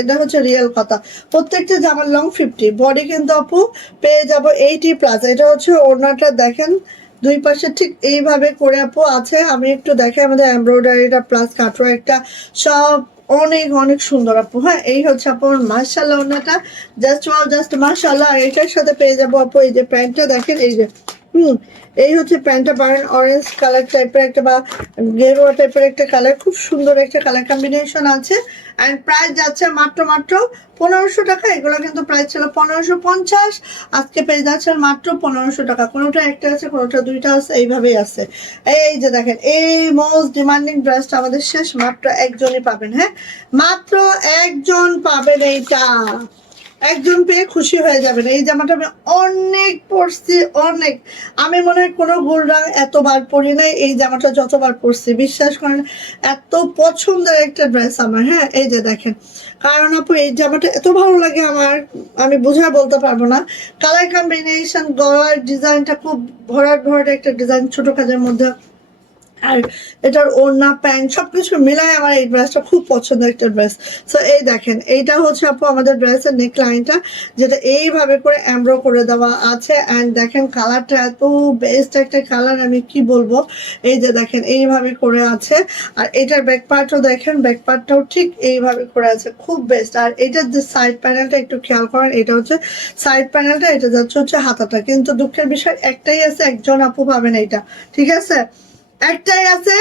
এটা হচ্ছে রিয়েল কথা। প্রত্যেকটা জামার লং 50, বডি কিন্তু আপু পেয়ে যাব 80+। এটা হচ্ছে ওড়নাটা দেখেন, দুই পাশে ঠিক এইভাবে করে আপু আছে। আমি একটু দেখাই আমাদের এমব্রয়ডারিটা প্লাস কাটরো একটা, সব অনেক অনেক সুন্দর আপু। হ্যাঁ, এই হচ্ছে আপু মাশাআল্লাহ ওড়নাটা, জাস্ট ওয়াও, জাস্ট মাশাআল্লাহ। আর এটার সাথে পেয়ে যাবো আপু এই যে প্যান্টটা দেখেন, এই যে এই হচ্ছে প্যান্টটা, পারেন অরেঞ্জ কালার টাইপের একটা বা গেরুয়া টাইপের একটা কালার, খুব সুন্দর একটা কালার কম্বিনেশন আছে। অ্যান্ড প্রাইস যাচ্ছে মাত্র মাত্র 1500 টাকা। এগুলো কিন্তু প্রাইস ছিল 1550, আজকে পেয়ে যাচ্ছে মাত্র 1500 টাকা। কোনোটা একটা আছে, কোনোটা দুইটা আছে, এইভাবেই আছে। এই যে দেখেন, এই মোস্ট ডিমান্ডিং ড্রেসটা আমাদের শেষ, মাত্র একজনই পাবেন। হ্যাঁ, মাত্র একজন পাবেন এইটা, একজন পেয়ে খুশি হয়ে যাবেন। এই জামাটা আমি অনেক পরছি, অনেক। আমি মনে হয় কোনো গোল রং এতবার পরি নাই, এই জামাটা যতবার পরছি বিশ্বাস করেন, এত পছন্দের একটা ড্রেস আমার। হ্যাঁ, এই যে দেখেন, কারণ আপু এই জামাটা এত ভালো লাগে আমার, আমি বুঝায় বলতে পারবো না। কালার কম্বিনেশন, গলার ডিজাইনটা খুব ভরাট ভরাট একটা ডিজাইন ছোট কাজের মধ্যে, আর এটার ওড়না প্যান্ট সবকিছু মিলাই আমার এই ড্রেসটা খুব পছন্দের একটা ড্রেস। সো এই দেখেন, এইটা হচ্ছে আপু আমাদের ড্রেসের নেক লাইনটা, যেটা এইভাবে করে এমব্রো করে দেওয়া আছে। অ্যান্ড দেখেন কালারটা এত বেস্ট একটা কালার, আমি কি বলবো। এই যে দেখেন এইভাবে করে আছে, আর এটার ব্যাক পার্টও দেখেন, ব্যাক পার্টটাও ঠিক এইভাবে করে আছে, খুব বেস্ট। আর এটার যে সাইড প্যানেলটা একটু খেয়াল করেন, এটা হচ্ছে সাইড প্যানেলটা, এটা যাচ্ছে হচ্ছে হাতাটা। কিন্তু দুঃখের বিষয় একটাই আছে, একজন আপু পাবেন এইটা, ঠিক আছে, একটাই আছে,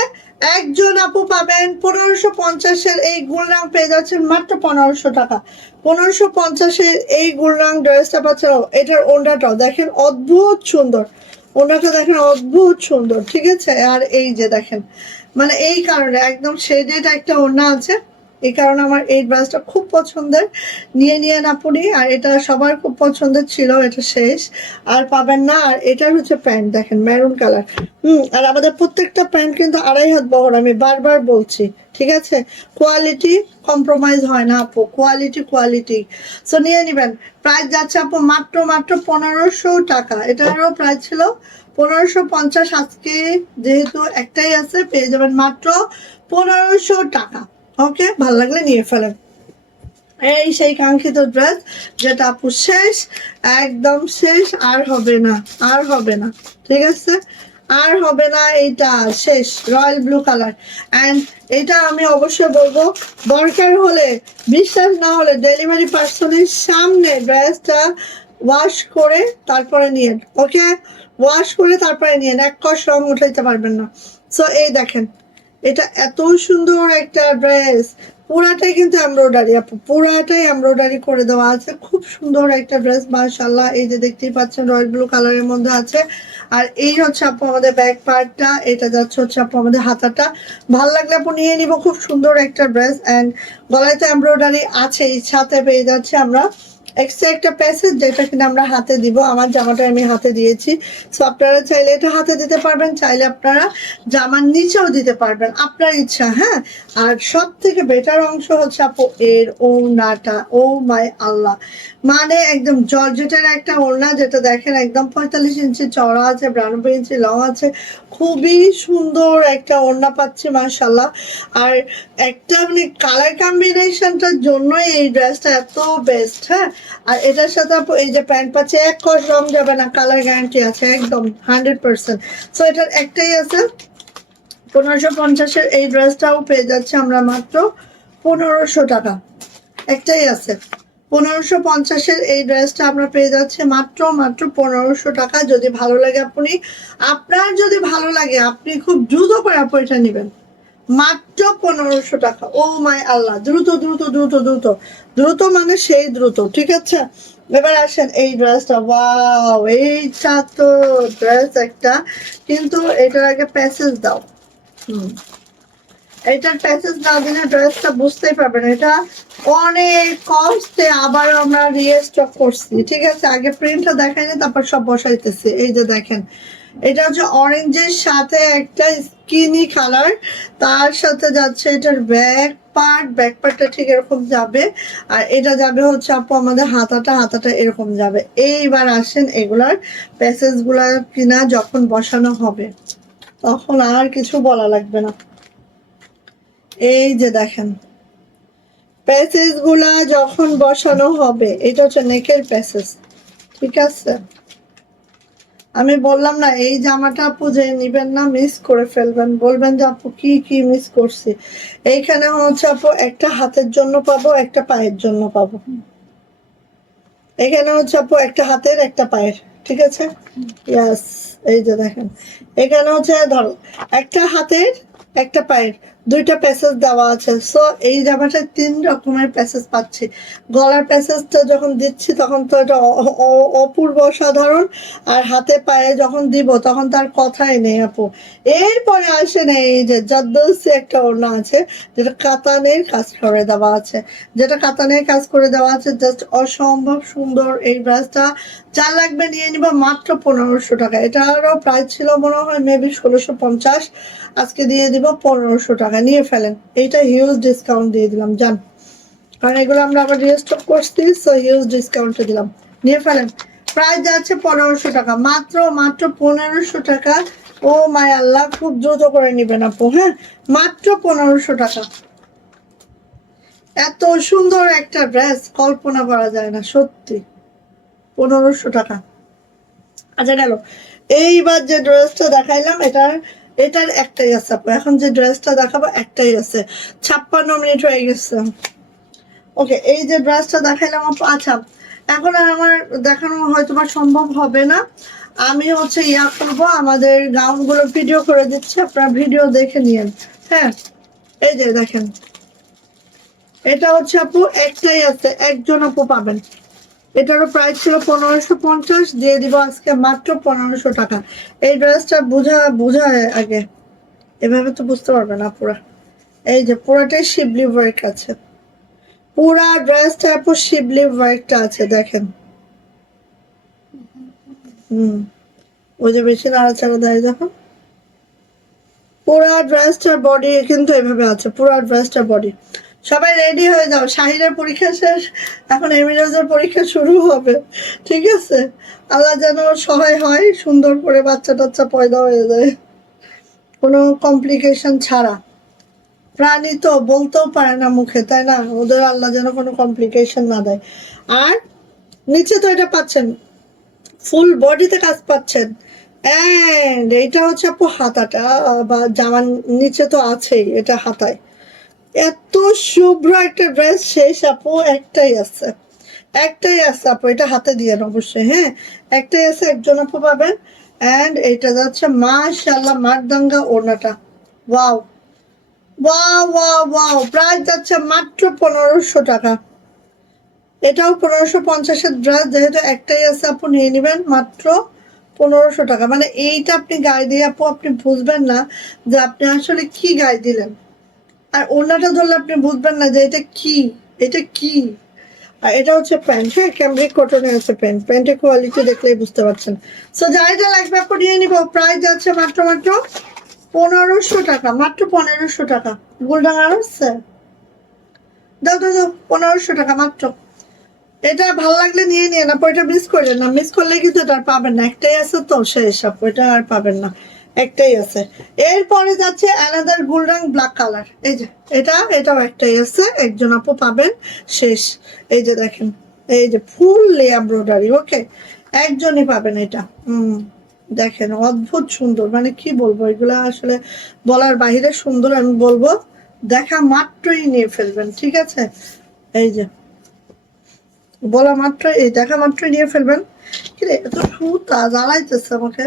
একজন আপু পাবেন। 1550-এর এই গুলরাং পেয়ে যাচ্ছেন মাত্র 1500 টাকা। 1550-এর এই গুলরাং ড্রেসটা পাচ্ছেন। এটার ওড়নাটাও দেখেন অদ্ভুত সুন্দর, ওড়নাটা দেখেন অদ্ভুত সুন্দর, ঠিক আছে। আর এই যে দেখেন, মানে এই কারণে একদম শেডেড একটা ওড়না আছে, এই কারণে আমার এই ড্রেসটা খুব পছন্দের। নিয়ে আপনি, আর এটা সবার খুব পছন্দের ছিল, এটা শেষ, আর পাবেন না। আর এটার হচ্ছে প্যান্ট দেখেন মেরুন কালার। আর আমাদের প্রত্যেকটা প্যান্ট কিন্তু 2.5 হাত বহর, আমি বারবার বলছি, ঠিক আছে। কোয়ালিটি কম্প্রোমাইজ হয় না আপু, কোয়ালিটি কোয়ালিটি। সো নিয়ে নিবেন। প্রাইস যাচ্ছে আপু মাত্র মাত্র 1500 টাকা। এটারও প্রাইস ছিল 1550, আজকে যেহেতু একটাই আছে পেয়ে যাবেন মাত্র 1500 টাকা। ওকে, ভালো লাগলে নিয়ে ফেলেন। এই সেই কাঙ্ক্ষিত ড্রেস, যেটা আপু শেষ, একদম শেষ, আর হবে না, আর হবে না, ঠিক আছে, আর হবে না, এইটা শেষ। Royal blue colour. অ্যান্ড এটা আমি অবশ্যই বলবো, দরকার হলে, বিশ্বাস না হলে ডেলিভারি পার্সনের সামনে ড্রেসটা ওয়াশ করে তারপরে নিয়ে, ওকে, ওয়াশ করে তারপরে নিয়ে, এক কষ রং উঠাইতে পারবেন না। সো এই দেখেন, এটা এত সুন্দর একটা ড্রেস, পুরাটাই কিন্তু এমব্রয়ডারি আপু, পুরাটাই এমব্রয়ডারি করে দেওয়া আছে, খুব সুন্দর একটা ড্রেস মাশাআল্লাহ। এই যে দেখতেই পাচ্ছেন রয়্যাল ব্লু কালারের মধ্যে আছে। আর এই হচ্ছে আপু আমাদের ব্যাক পার্টটা, এটা যাচ্ছে হচ্ছে আপু আমাদের হাতাটা। ভালো লাগলে আপু নিয়ে নিব, খুব সুন্দর একটা ড্রেস। অ্যান্ড গলায় তো এমব্রয়ডারি আছে, সাথে পেয়ে যাচ্ছে আমরা এক্সট্রা একটা প্যাসেজ, যেটা কিনা আমরা হাতে দিব। আমার জামাটা আমি হাতে দিয়েছি, সো আপনারা চাইলে এটা হাতে দিতে পারবেন, চাইলে আপনারা জামার নিচেও দিতে পারবেন, আপনার ইচ্ছা। হ্যাঁ, আর সব থেকে বেটার অংশ হচ্ছে আপু এর ওড়নাটা, ও মাই আল্লাহ, মানে একদম জর্জেটের একটা ওড়না, যেটা দেখেন একদম 45 ইঞ্চি চওড়া আছে, 92 ইঞ্চি লং আছে, খুবই সুন্দর একটা ওড়না পাচ্ছি মাশাআল্লাহ। আর একটা মানে কালার কম্বিনেশনটার জন্যই এই ড্রেসটা এত বেস্ট। হ্যাঁ, আর এটার সাথে আপু এই যে প্যান্ট পাচ্ছে, এক কষ রং যাবে না, কালার গ্যারান্টি আছে একদম 100%। সো এটার একটাই আছে, 1550-এর এই ড্রেসটাও পেয়ে যাচ্ছে আমরা মাত্র 1500 টাকা। একটাই আছে, 1550-এর এই ড্রেসটা আমরা পেয়ে যাচ্ছি মাত্র মাত্র 1500 টাকা। যদি ভালো লাগে আপনি, আপনার যদি ভালো লাগে আপনি খুব দ্রুত করে আপু এটা নেবেন, মাত্র 1500 টাকা। ও মাই আল্লাহ, দ্রুত দ্রুত দ্রুত দ্রুত দ্রুত, মানে সেই দ্রুত, ঠিক আছে। এবার আসেন এই ড্রেসটা, ওয়াও, এইটা তো ড্রেস একটা, কিন্তু এটার আগে প্যাসেজ দাও। এটার প্যাসেজ না দিলে ড্রেসটা বুঝতেই পারবেন। এটা অনেক কষ্টে আবার আমরা রিস্টক করছি, ঠিক আছে। আগে প্রিন্টটা দেখাইনি, তারপর সব বসাইতেছি। এই যে দেখেন, এটা হচ্ছে অরেঞ্জের সাথে একটা স্কিনি কালার, তার সাথে যাচ্ছে এটার ব্যাক পার্টটা ঠিক এরকম যাবে, আর এটা যাবে হচ্ছে আপু আমাদের হাতাটা এরকম যাবে। এইবার আসেন এগুলার প্যাসেজ গুলা কিনা যখন বসানো হবে তখন আর কিছু বলা লাগবে না। এই যে দেখেন প্যাসেজ গুলা যখন বসানো হবে, এটা হচ্ছে নেকের প্যাসেজ, ঠিক আছে। আমি বললাম না এই জামাটা আপু যে নিবেন না মিস করে ফেলবেন, বলবেন যে আপু কি কি মিস করছি। এইখানে হচ্ছে আপু একটা হাতের জন্য পাবো, একটা পায়ের জন্য পাবো। এখানে হচ্ছে আপু একটা হাতের একটা পায়ের, ঠিক আছে। ইয়াস, এই যে দেখেন এখানে হচ্ছে ধরো একটা হাতের একটা পায়ের দুইটা প্যাসেজ দেওয়া আছে। সো এই জামাটায় 3 রকমের প্যাসেজ পাচ্ছি। গলার প্যাসেজটা যখন দিচ্ছি তখন তো এটা অপূর্ব অসাধারণ, আর হাতে পায়ে যখন দিব তখন তার কথাই নেই আপু। এরপরে আসে না এই যে জাদ্দৌসি একটা ওড়না আছে, যেটা কাতানের কাজ করে দেওয়া আছে, যেটা কাতানের কাজ করে দেওয়া আছে, জাস্ট অসম্ভব সুন্দর। এই ব্রাশটা যার লাগবে নিয়ে নিব মাত্র 1500 টাকা। এটারও প্রাইস ছিল মনে হয় মেবি 1650, আজকে দিয়ে দিব 1500 টাকা, নিয়ে ফেলেন। এইটা হিউজ ডিসকাউন্ট দিয়ে দিলাম জান, কারণ এগুলো আমরা আবার রিস্টক করছি, সো হিউজ ডিসকাউন্টে দিলাম, নিয়ে ফেলেন। প্রাইস যাচ্ছে 1500 টাকা, মাত্র মাত্র 1500 টাকা। ও মাই আল্লাহ, খুব দ্রুত করে নিবেন আপু, হ্যাঁ, মাত্র 1500 টাকা। এত সুন্দর একটা ড্রেস কল্পনা করা যায় না সত্যি, 1500 টাকা। আচ্ছা গেল, এইবার যে ড্রেসটা দেখাইলাম এটার একটাই আছে আপু, এখন যে ড্রেসটা দেখাবো একটাই আছে। 56 মিনিট হয়ে গেছে। ওকে, এই যে ড্রেসটা দেখাইলাম আপু, আচ্ছা এখন আর আমার দেখানো হয়তো বা সম্ভব হবে না। আমি হচ্ছে ইয়া করবো, আমাদের গাউনগুলো ভিডিও করে দিচ্ছি, আপনারা ভিডিও দেখে নিয়েন। হ্যাঁ, এই যে দেখেন এটা হচ্ছে আপু একটাই আছে, একজন আপু পাবেন। এটারও প্রাইস ছিল 1550, দিয়ে দিব আজকে মাত্র 1500 টাকা। এই ড্রেসটা বুঝায় আগে, এভাবে তো বুঝতে পারবে না পুরা। এই যে পুরাটাই শিবলি ওয়ার্ক আছে, পুরা ড্রেসটা আপু শিবলি ওয়ার্কটা আছে দেখেন। ওই যে বেশি নাড়াচাড়া দেয় যখন, পুরা ড্রেসটার বডি কিন্তু এভাবে আছে, পুরা ড্রেসটার বডি। সবাই রেডি হয়ে যাও, শাহিরের পরীক্ষা শেষ, এখন এমিরোজের পরীক্ষা শুরু হবে, ঠিক আছে। আল্লাহ যেন সহায় হয়, সুন্দর করে বাচ্চা টাচ্চা পয়দা হয়ে যায় কোনো কমপ্লিকেশন ছাড়া। প্রাণী তো বলতেও পারে না মুখে, তাই না, ওদের আল্লাহ যেন কোনো কমপ্লিকেশন না দেয়। আর নিচে তো এটা পাচ্ছেন, ফুল বডিতে কাজ পাচ্ছেন। এন্ড এইটা হচ্ছে আপু হাতাটা, বা জামার নিচে তো আছেই, এটা হাতায়। এত শুভ্র একটা ড্রেস শেষ আপু, একটাই আছে, একটাই আছে আপু, এটা হাতে দিয়ে অবশ্যই, হ্যাঁ, একটাই আছে, একজন আপু পাবেন। এন্ড এটা যাচ্ছে মাশাআল্লাহ মারদাঙ্গা ওড়নাটা, wow wow wow wow, price যাচ্ছে মাত্র 1500 টাকা। এটাও 1550-এর ড্রেস, যেহেতু একটাই আছে আপু নিয়ে নেবেন মাত্র 1500 টাকা। মানে এইটা আপনি গায়ে দিয়ে আপু আপনি বুঝবেন না যে আপনি আসলে কি গায়ে দিলেন, আর ওড়নাটা ধরলে আপনি বুঝবেন না যে এটা কি, এটা কি। আর এটা হচ্ছে প্যান্ট, হ্যাঁ, ক্যামব্রিক কটনে আছে প্যান্ট, প্যান্টের কোয়ালিটি দেখলেই বুঝতে পারছেন। সো যা এটা লাগবে আপু নিয়ে নিব, প্রাইস যাচ্ছে মাত্র মাত্র 1500 টাকা, মাত্র 1500 টাকা। গোলডাঙ্গা আছে, দাও দাও দাও, 1500 টাকা মাত্র। এটা ভালো লাগলে নিয়ে নিয়ে না, এটা মিস করলেন না, মিস করলে কিন্তু এটা আর পাবেন না, একটাই আছে তো শেষ আপু, এটা আর পাবেন না, একটাই আছে। এরপরে যাচ্ছে অ্যানাদার গোল্ডেন ব্ল্যাক কালার, এই যে এটাও একটাই আছে, একজন আপু পাবেন, শেষ। এই যে দেখেন, এই যে ফুল এমব্রয়ডারি, ওকে, একজনই পাবেন এটা। দেখেন অদ্ভুত সুন্দর, মানে কি বলবো, এগুলা আসলে বলার বাহিরে সুন্দর। আমি বলবো দেখা মাত্রই নিয়ে ফেলবেন, ঠিক আছে। এই যে বলা মাত্র, এই দেখা মাত্র নিয়ে ফেলবেন। কিরে এত সুতা জ্বালাইতেছে আমাকে,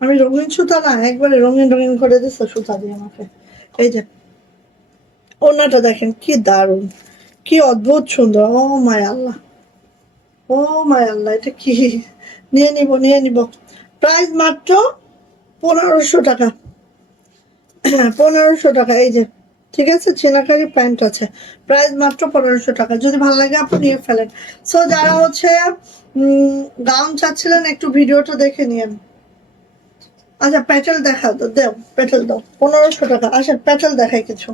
আমি রঙিন সুতা না, একবারে রঙিন রঙিন করে দিচ্ছে সুতা দিয়ে আমাকে। এই যে ওড়নাটা দেখেন কি দারুণ, কি অদ্ভুত সুন্দর। ও মাই আল্লাহ, ও মাই আল্লাহ, এটা কি! নিয়ে নিব, নিয়ে নিব। প্রাইস মাত্র 1500 টাকা। হ্যাঁ, 1500 টাকা। এই যে, ঠিক আছে, চিনাকারি প্যান্ট আছে, প্রাইস মাত্র 1500 টাকা। যদি ভালো লাগে আপনি নিয়ে ফেলেন। সো যারা হচ্ছে গাউন চাচ্ছিলেন একটু ভিডিওটা দেখে নিয়েন। আচ্ছা, প্যাটেল দেখা দেও, প্যাটেল দাও। 1500 টাকা। আসেন প্যাটেল দেখাই, কিছু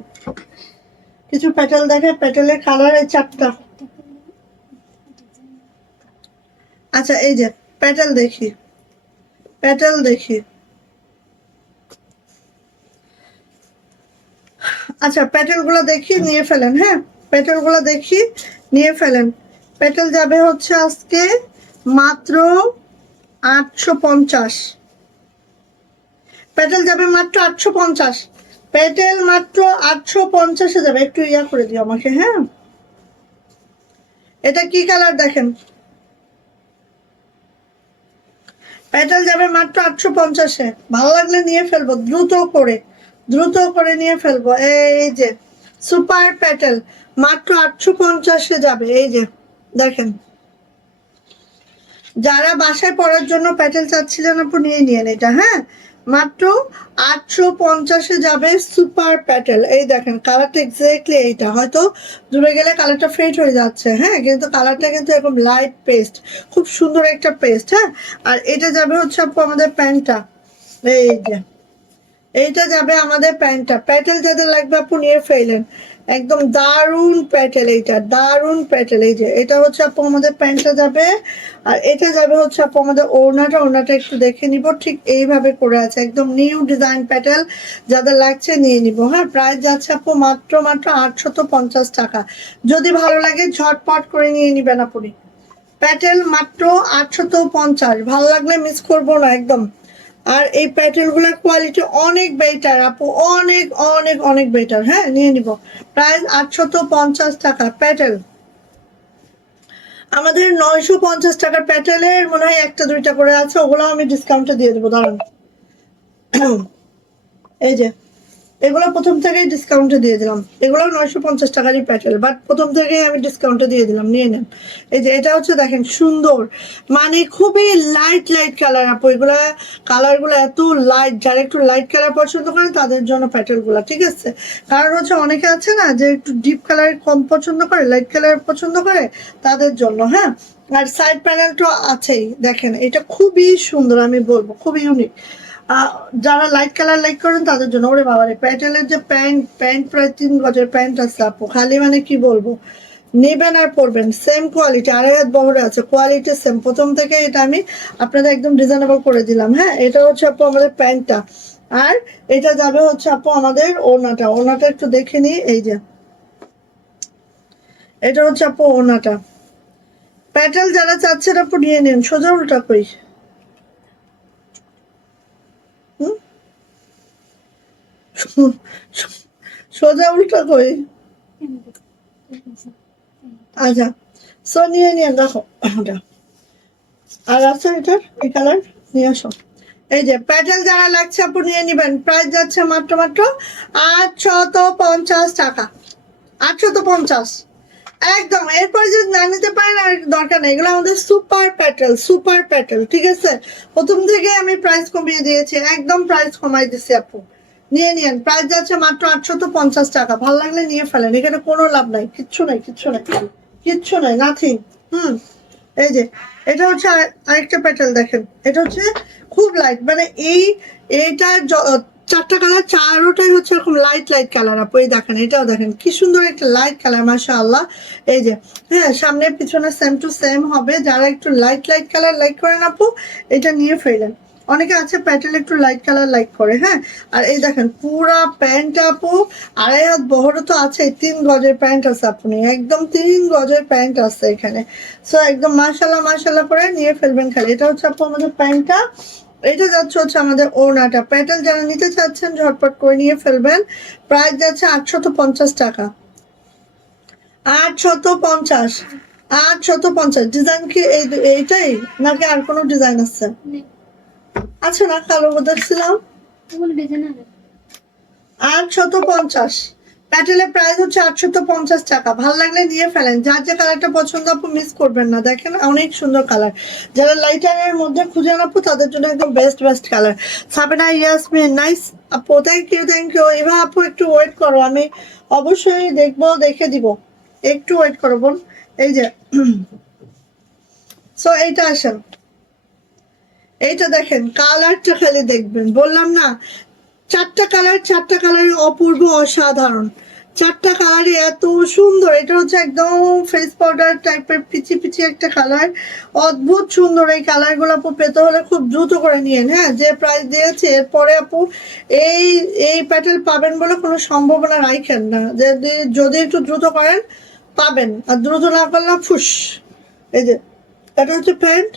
কিছু প্যাটেল দেখায়। প্যাটেলের কালার এই 4টা। আচ্ছা, এই যে প্যাটেল দেখি, প্যাটেল দেখি। আচ্ছা, প্যাটেল গুলো দেখি, নিয়ে ফেলেন। হ্যাঁ, প্যাটেল গুলো দেখি, নিয়ে ফেলেন। প্যাটেল যাবে হচ্ছে আজকে মাত্র 850। প্যাটেল যাবে মাত্র 850। প্যাটেল মাত্র 850-এ যাবে। একটু ইয়া করে দিও আমাকে। হ্যাঁ, এটা কি কালার দেখেন। প্যাটেল যাবে মাত্র 850-এ। ভালো লাগলে নিয়ে ফেলবো, দ্রুত করে, দ্রুত করে নিয়ে ফেলবো। এই যে সুপার প্যাটেল মাত্র 850-এ যাবে। এই যে দেখেন, যারা বাসায় পরার জন্য প্যাটেল চাচ্ছিলেন আপু নিয়ে নিয়েন এটা। হ্যাঁ, মাত্র 850-এ যাবে সুপার প্যাটেল। এই দেখেন কালারটা এক্স্যাক্টলি এইটা, হয়তো দূরে গেলে কালারটা ফেড হয়ে যাচ্ছে। হ্যাঁ, কিন্তু কালারটা কিন্তু এরকম লাইট পেস্ট, খুব সুন্দর একটা পেস্ট। হ্যাঁ, আর এটা যাবে হচ্ছে আপু আমাদের প্যান্টটা। এই যে এইটা যাবে আমাদের প্যান্টটা। প্যাটেল যাদের লাগবে আপু নিয়ে ফেলেন, একদম দারুন প্যাটেল, এইটা দারুন প্যাটেল। এই যে এটা হচ্ছে আপু আমাদের প্যান্টটা যাবে, আর এটা যাবে হচ্ছে আপু আমাদের ওড়নাটা। ওড়নাটা একটু দেখে নিব, ঠিক এইভাবে করে আছে, একদম নিউ ডিজাইন প্যাটেল। যাদের লাগছে নিয়ে নিব। হ্যাঁ, প্রাইস যাচ্ছে আপু মাত্র মাত্র 850 টাকা। যদি ভালো লাগে ঝটপট করে নিয়ে নিবেন আপনি। প্যাটেল মাত্র 850, ভালো লাগলে মিস করবো না একদম। আর এই প্যাটেল গুলার কোয়ালিটি অনেক বেটার আপু, অনেক অনেক অনেক বেটার। হ্যাঁ, নিয়ে নিব। প্রাইস 850 টাকা প্যাটেল। আমাদের 950 টাকার প্যাটেলের মনে হয় একটা দুইটা করে আছে, ওগুলো আমি ডিসকাউন্টে দিয়ে দেবো, দাঁড়ান। এই যে এগুলো প্রথম থেকেই ডিসকাউন্টে দিয়ে দিলাম। এগুলো 950 টাকারই প্যাটেল, বাট প্রথম থেকেই আমি ডিসকাউন্টে দিয়ে দিলাম, নিয়ে নেন। এই যে এটা হচ্ছে দেখেন সুন্দর, মানে খুবই লাইট লাইট কালার আপু। এগুলা কালারগুলো এত লাইট, যারা একটু লাইট কালার পছন্দ করেন তাদের জন্য প্যাটেলগুলো, ঠিক আছে। কারণ হচ্ছে অনেকে আছে না যে একটু ডিপ কালার কম পছন্দ করে, লাইট কালার পছন্দ করে, তাদের জন্য। হ্যাঁ, আর সাইড প্যানেলটা আছেই, দেখেন এটা খুবই সুন্দর, আমি বলবো খুবই ইউনিক। যারা লাইট কালার লাইক করেন তাদের জন্য। ওরে বাবা রে, প্যাটেলের যে প্যান্ট, প্যান্ট প্রায় 3 গজের প্যান্ট আছে আপু, খালি মানে কি বলবো, নেবেন আর পরবেন। সেম কোয়ালিটি, 2.5 হাত বহরে আছে, কোয়ালিটি সেম। প্রথম থেকে এটা আমি আপনাদের একদম রিজনেবল করে দিলাম। হ্যাঁ, এটা হচ্ছে আপু আমাদের প্যান্টটা, আর এটা যাবে হচ্ছে আপু আমাদের ওড়নাটা। ওড়নাটা একটু দেখে নিই। এই যে এটা হচ্ছে আপু ওড়নাটা। প্যাটেল যারা চাচ্ছেন আপু নিয়ে নিন। সোজা উল্টা কই, হুম, সোজা উল্টা কই। আচ্ছা, সো নিয়ে নিয়ে দেখো ওটা। আর আছে এটার এই কালার, নিয়ে আসো। এই যে প্যাটেল যারা লাগছে আপু নিয়ে নিবেন। প্রাইস যাচ্ছে মাত্র মাত্র 850 টাকা। 850 একদম। এরপর যদি না নিতে পারেন আর দরকার নেই, এগুলো আমাদের সুপার প্যাটেল, সুপার প্যাটেল, ঠিক আছে। প্রথম থেকে আমি প্রাইস কমিয়ে দিয়েছি, একদম প্রাইস কমাই দিচ্ছি আপু, নিয়ে নিন। প্রাইস যাচ্ছে মাত্র 850 টাকা। ভালো লাগলে নিয়ে ফেলেন, এখানে কোনো লাভ নাই, কিচ্ছু নাই, কিচ্ছু নাই, কিচ্ছু নাই, নাথিং। হুম, এই যে এটা হচ্ছে আরেকটা প্যাটেল দেখেন। এটা হচ্ছে খুব লাইট, মানে এইটা 4টা কালার, চারোটাই হচ্ছে এরকম লাইট লাইট কালার আপু। এই দেখেন, এটাও দেখেন কি সুন্দর একটা লাইট কালার, মাশাআল্লাহ। এই যে হ্যাঁ, সামনে পিছনে সেম টু সেম হবে। যারা একটু লাইট লাইট কালার লাইক করেন আপু, এটা নিয়ে ফেলেন। অনেকে আছে প্যাটেল একটু লাইট কালার লাইক করে। হ্যাঁ, আর এই দেখেন পুরা প্যান্ট আপু 2.5 হাত বহরে তো আছে, 3 গজের প্যান্ট আছে আপনি, একদম 3 গজের প্যান্ট আছে এখানে। সো একদম মাশাল্লাহ মাশাল্লাহ করে নিয়ে ফেলবেন খালি। এটা হচ্ছে আপু আমাদের প্যান্টটা, এটা যাচ্ছে হচ্ছে আমাদের ওড়নাটা। প্যাটেল যারা নিতে চাচ্ছেন ঝটপট করে নিয়ে ফেলবেন। প্রাইস যাচ্ছে 850 টাকা। 850, 850। ডিজাইন কি এইটাই নাকি আর কোনো ডিজাইন আছে? আচ্ছা, না কালো দেখছিলাম। 850। প্যাটেলের প্রাইস হচ্ছে 850 টাকা। ভালো লাগলে নিয়ে ফেলেন, যার যে কালারটা পছন্দ আপু মিস করবেন না। দেখেন অনেক সুন্দর কালার, যারা লাইটারের মধ্যে খুঁজেন আপু তাদের জন্য একদম best colour. Sabina Yasmin nice আপু, থ্যাংক ইউ। এবার আপু একটু ওয়েট করো, আমি অবশ্যই দেখবো, দেখে দিব, একটু ওয়েট করো বোন। এই যে সো এইটা আসেন, এইটা দেখেন কালারটা খালি দেখবেন, বললাম না চারটা কালার অপূর্ব অসাধারণ, চারটা কালারই এত সুন্দর। এটা হচ্ছে একদম ফেস পাউডার টাইপের পিচি একটা কালার, অদ্ভুত সুন্দর। এই কালারগুলো আপু পেতে হলে খুব দ্রুত করে নিয়েন, হ্যাঁ যে প্রাইস দিয়েছে এরপরে আপু এই এই প্যাটেল পাবেন বলে কোনো সম্ভাবনা রাখেন না, যদি একটু দ্রুত করেন পাবেন, আর দ্রুত না করলে ফুস। এই যে এটা হচ্ছে প্যান্ট,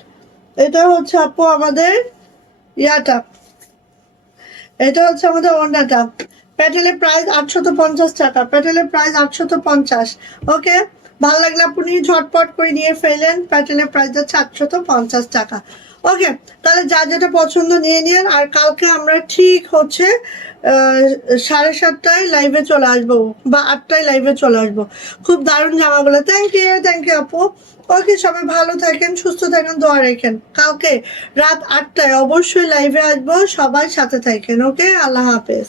এটা হচ্ছে আপু আমাদের ইয়াটা, এটা হচ্ছে আমাদের ওড়নাটা। প্যাটেলের প্রাইস 850 টাকা, প্যাটেলের প্রাইস 850। ওকে, ভালো লাগলে আপনি ঝটপট করে নিয়ে ফেলেন, প্যাটেলের প্রাইস হচ্ছে 850 টাকা। ওকে, তাহলে যা যেটা পছন্দ নিয়ে নিন। আর কালকে আমরা ঠিক হচ্ছে 7:30টায় লাইভে চলে আসবো, বা 8টায় লাইভে চলে আসবো। খুব দারুণ জামাগুলো, থ্যাংক ইউ আপু। ওকে, সবাই ভালো থাকেন, সুস্থ থাকেন, দোয়া রাখেন। কালকে রাত 8টায় অবশ্যই লাইভে আসবো, সবাই সাথে থাকেন। ওকে, আল্লাহ হাফেজ।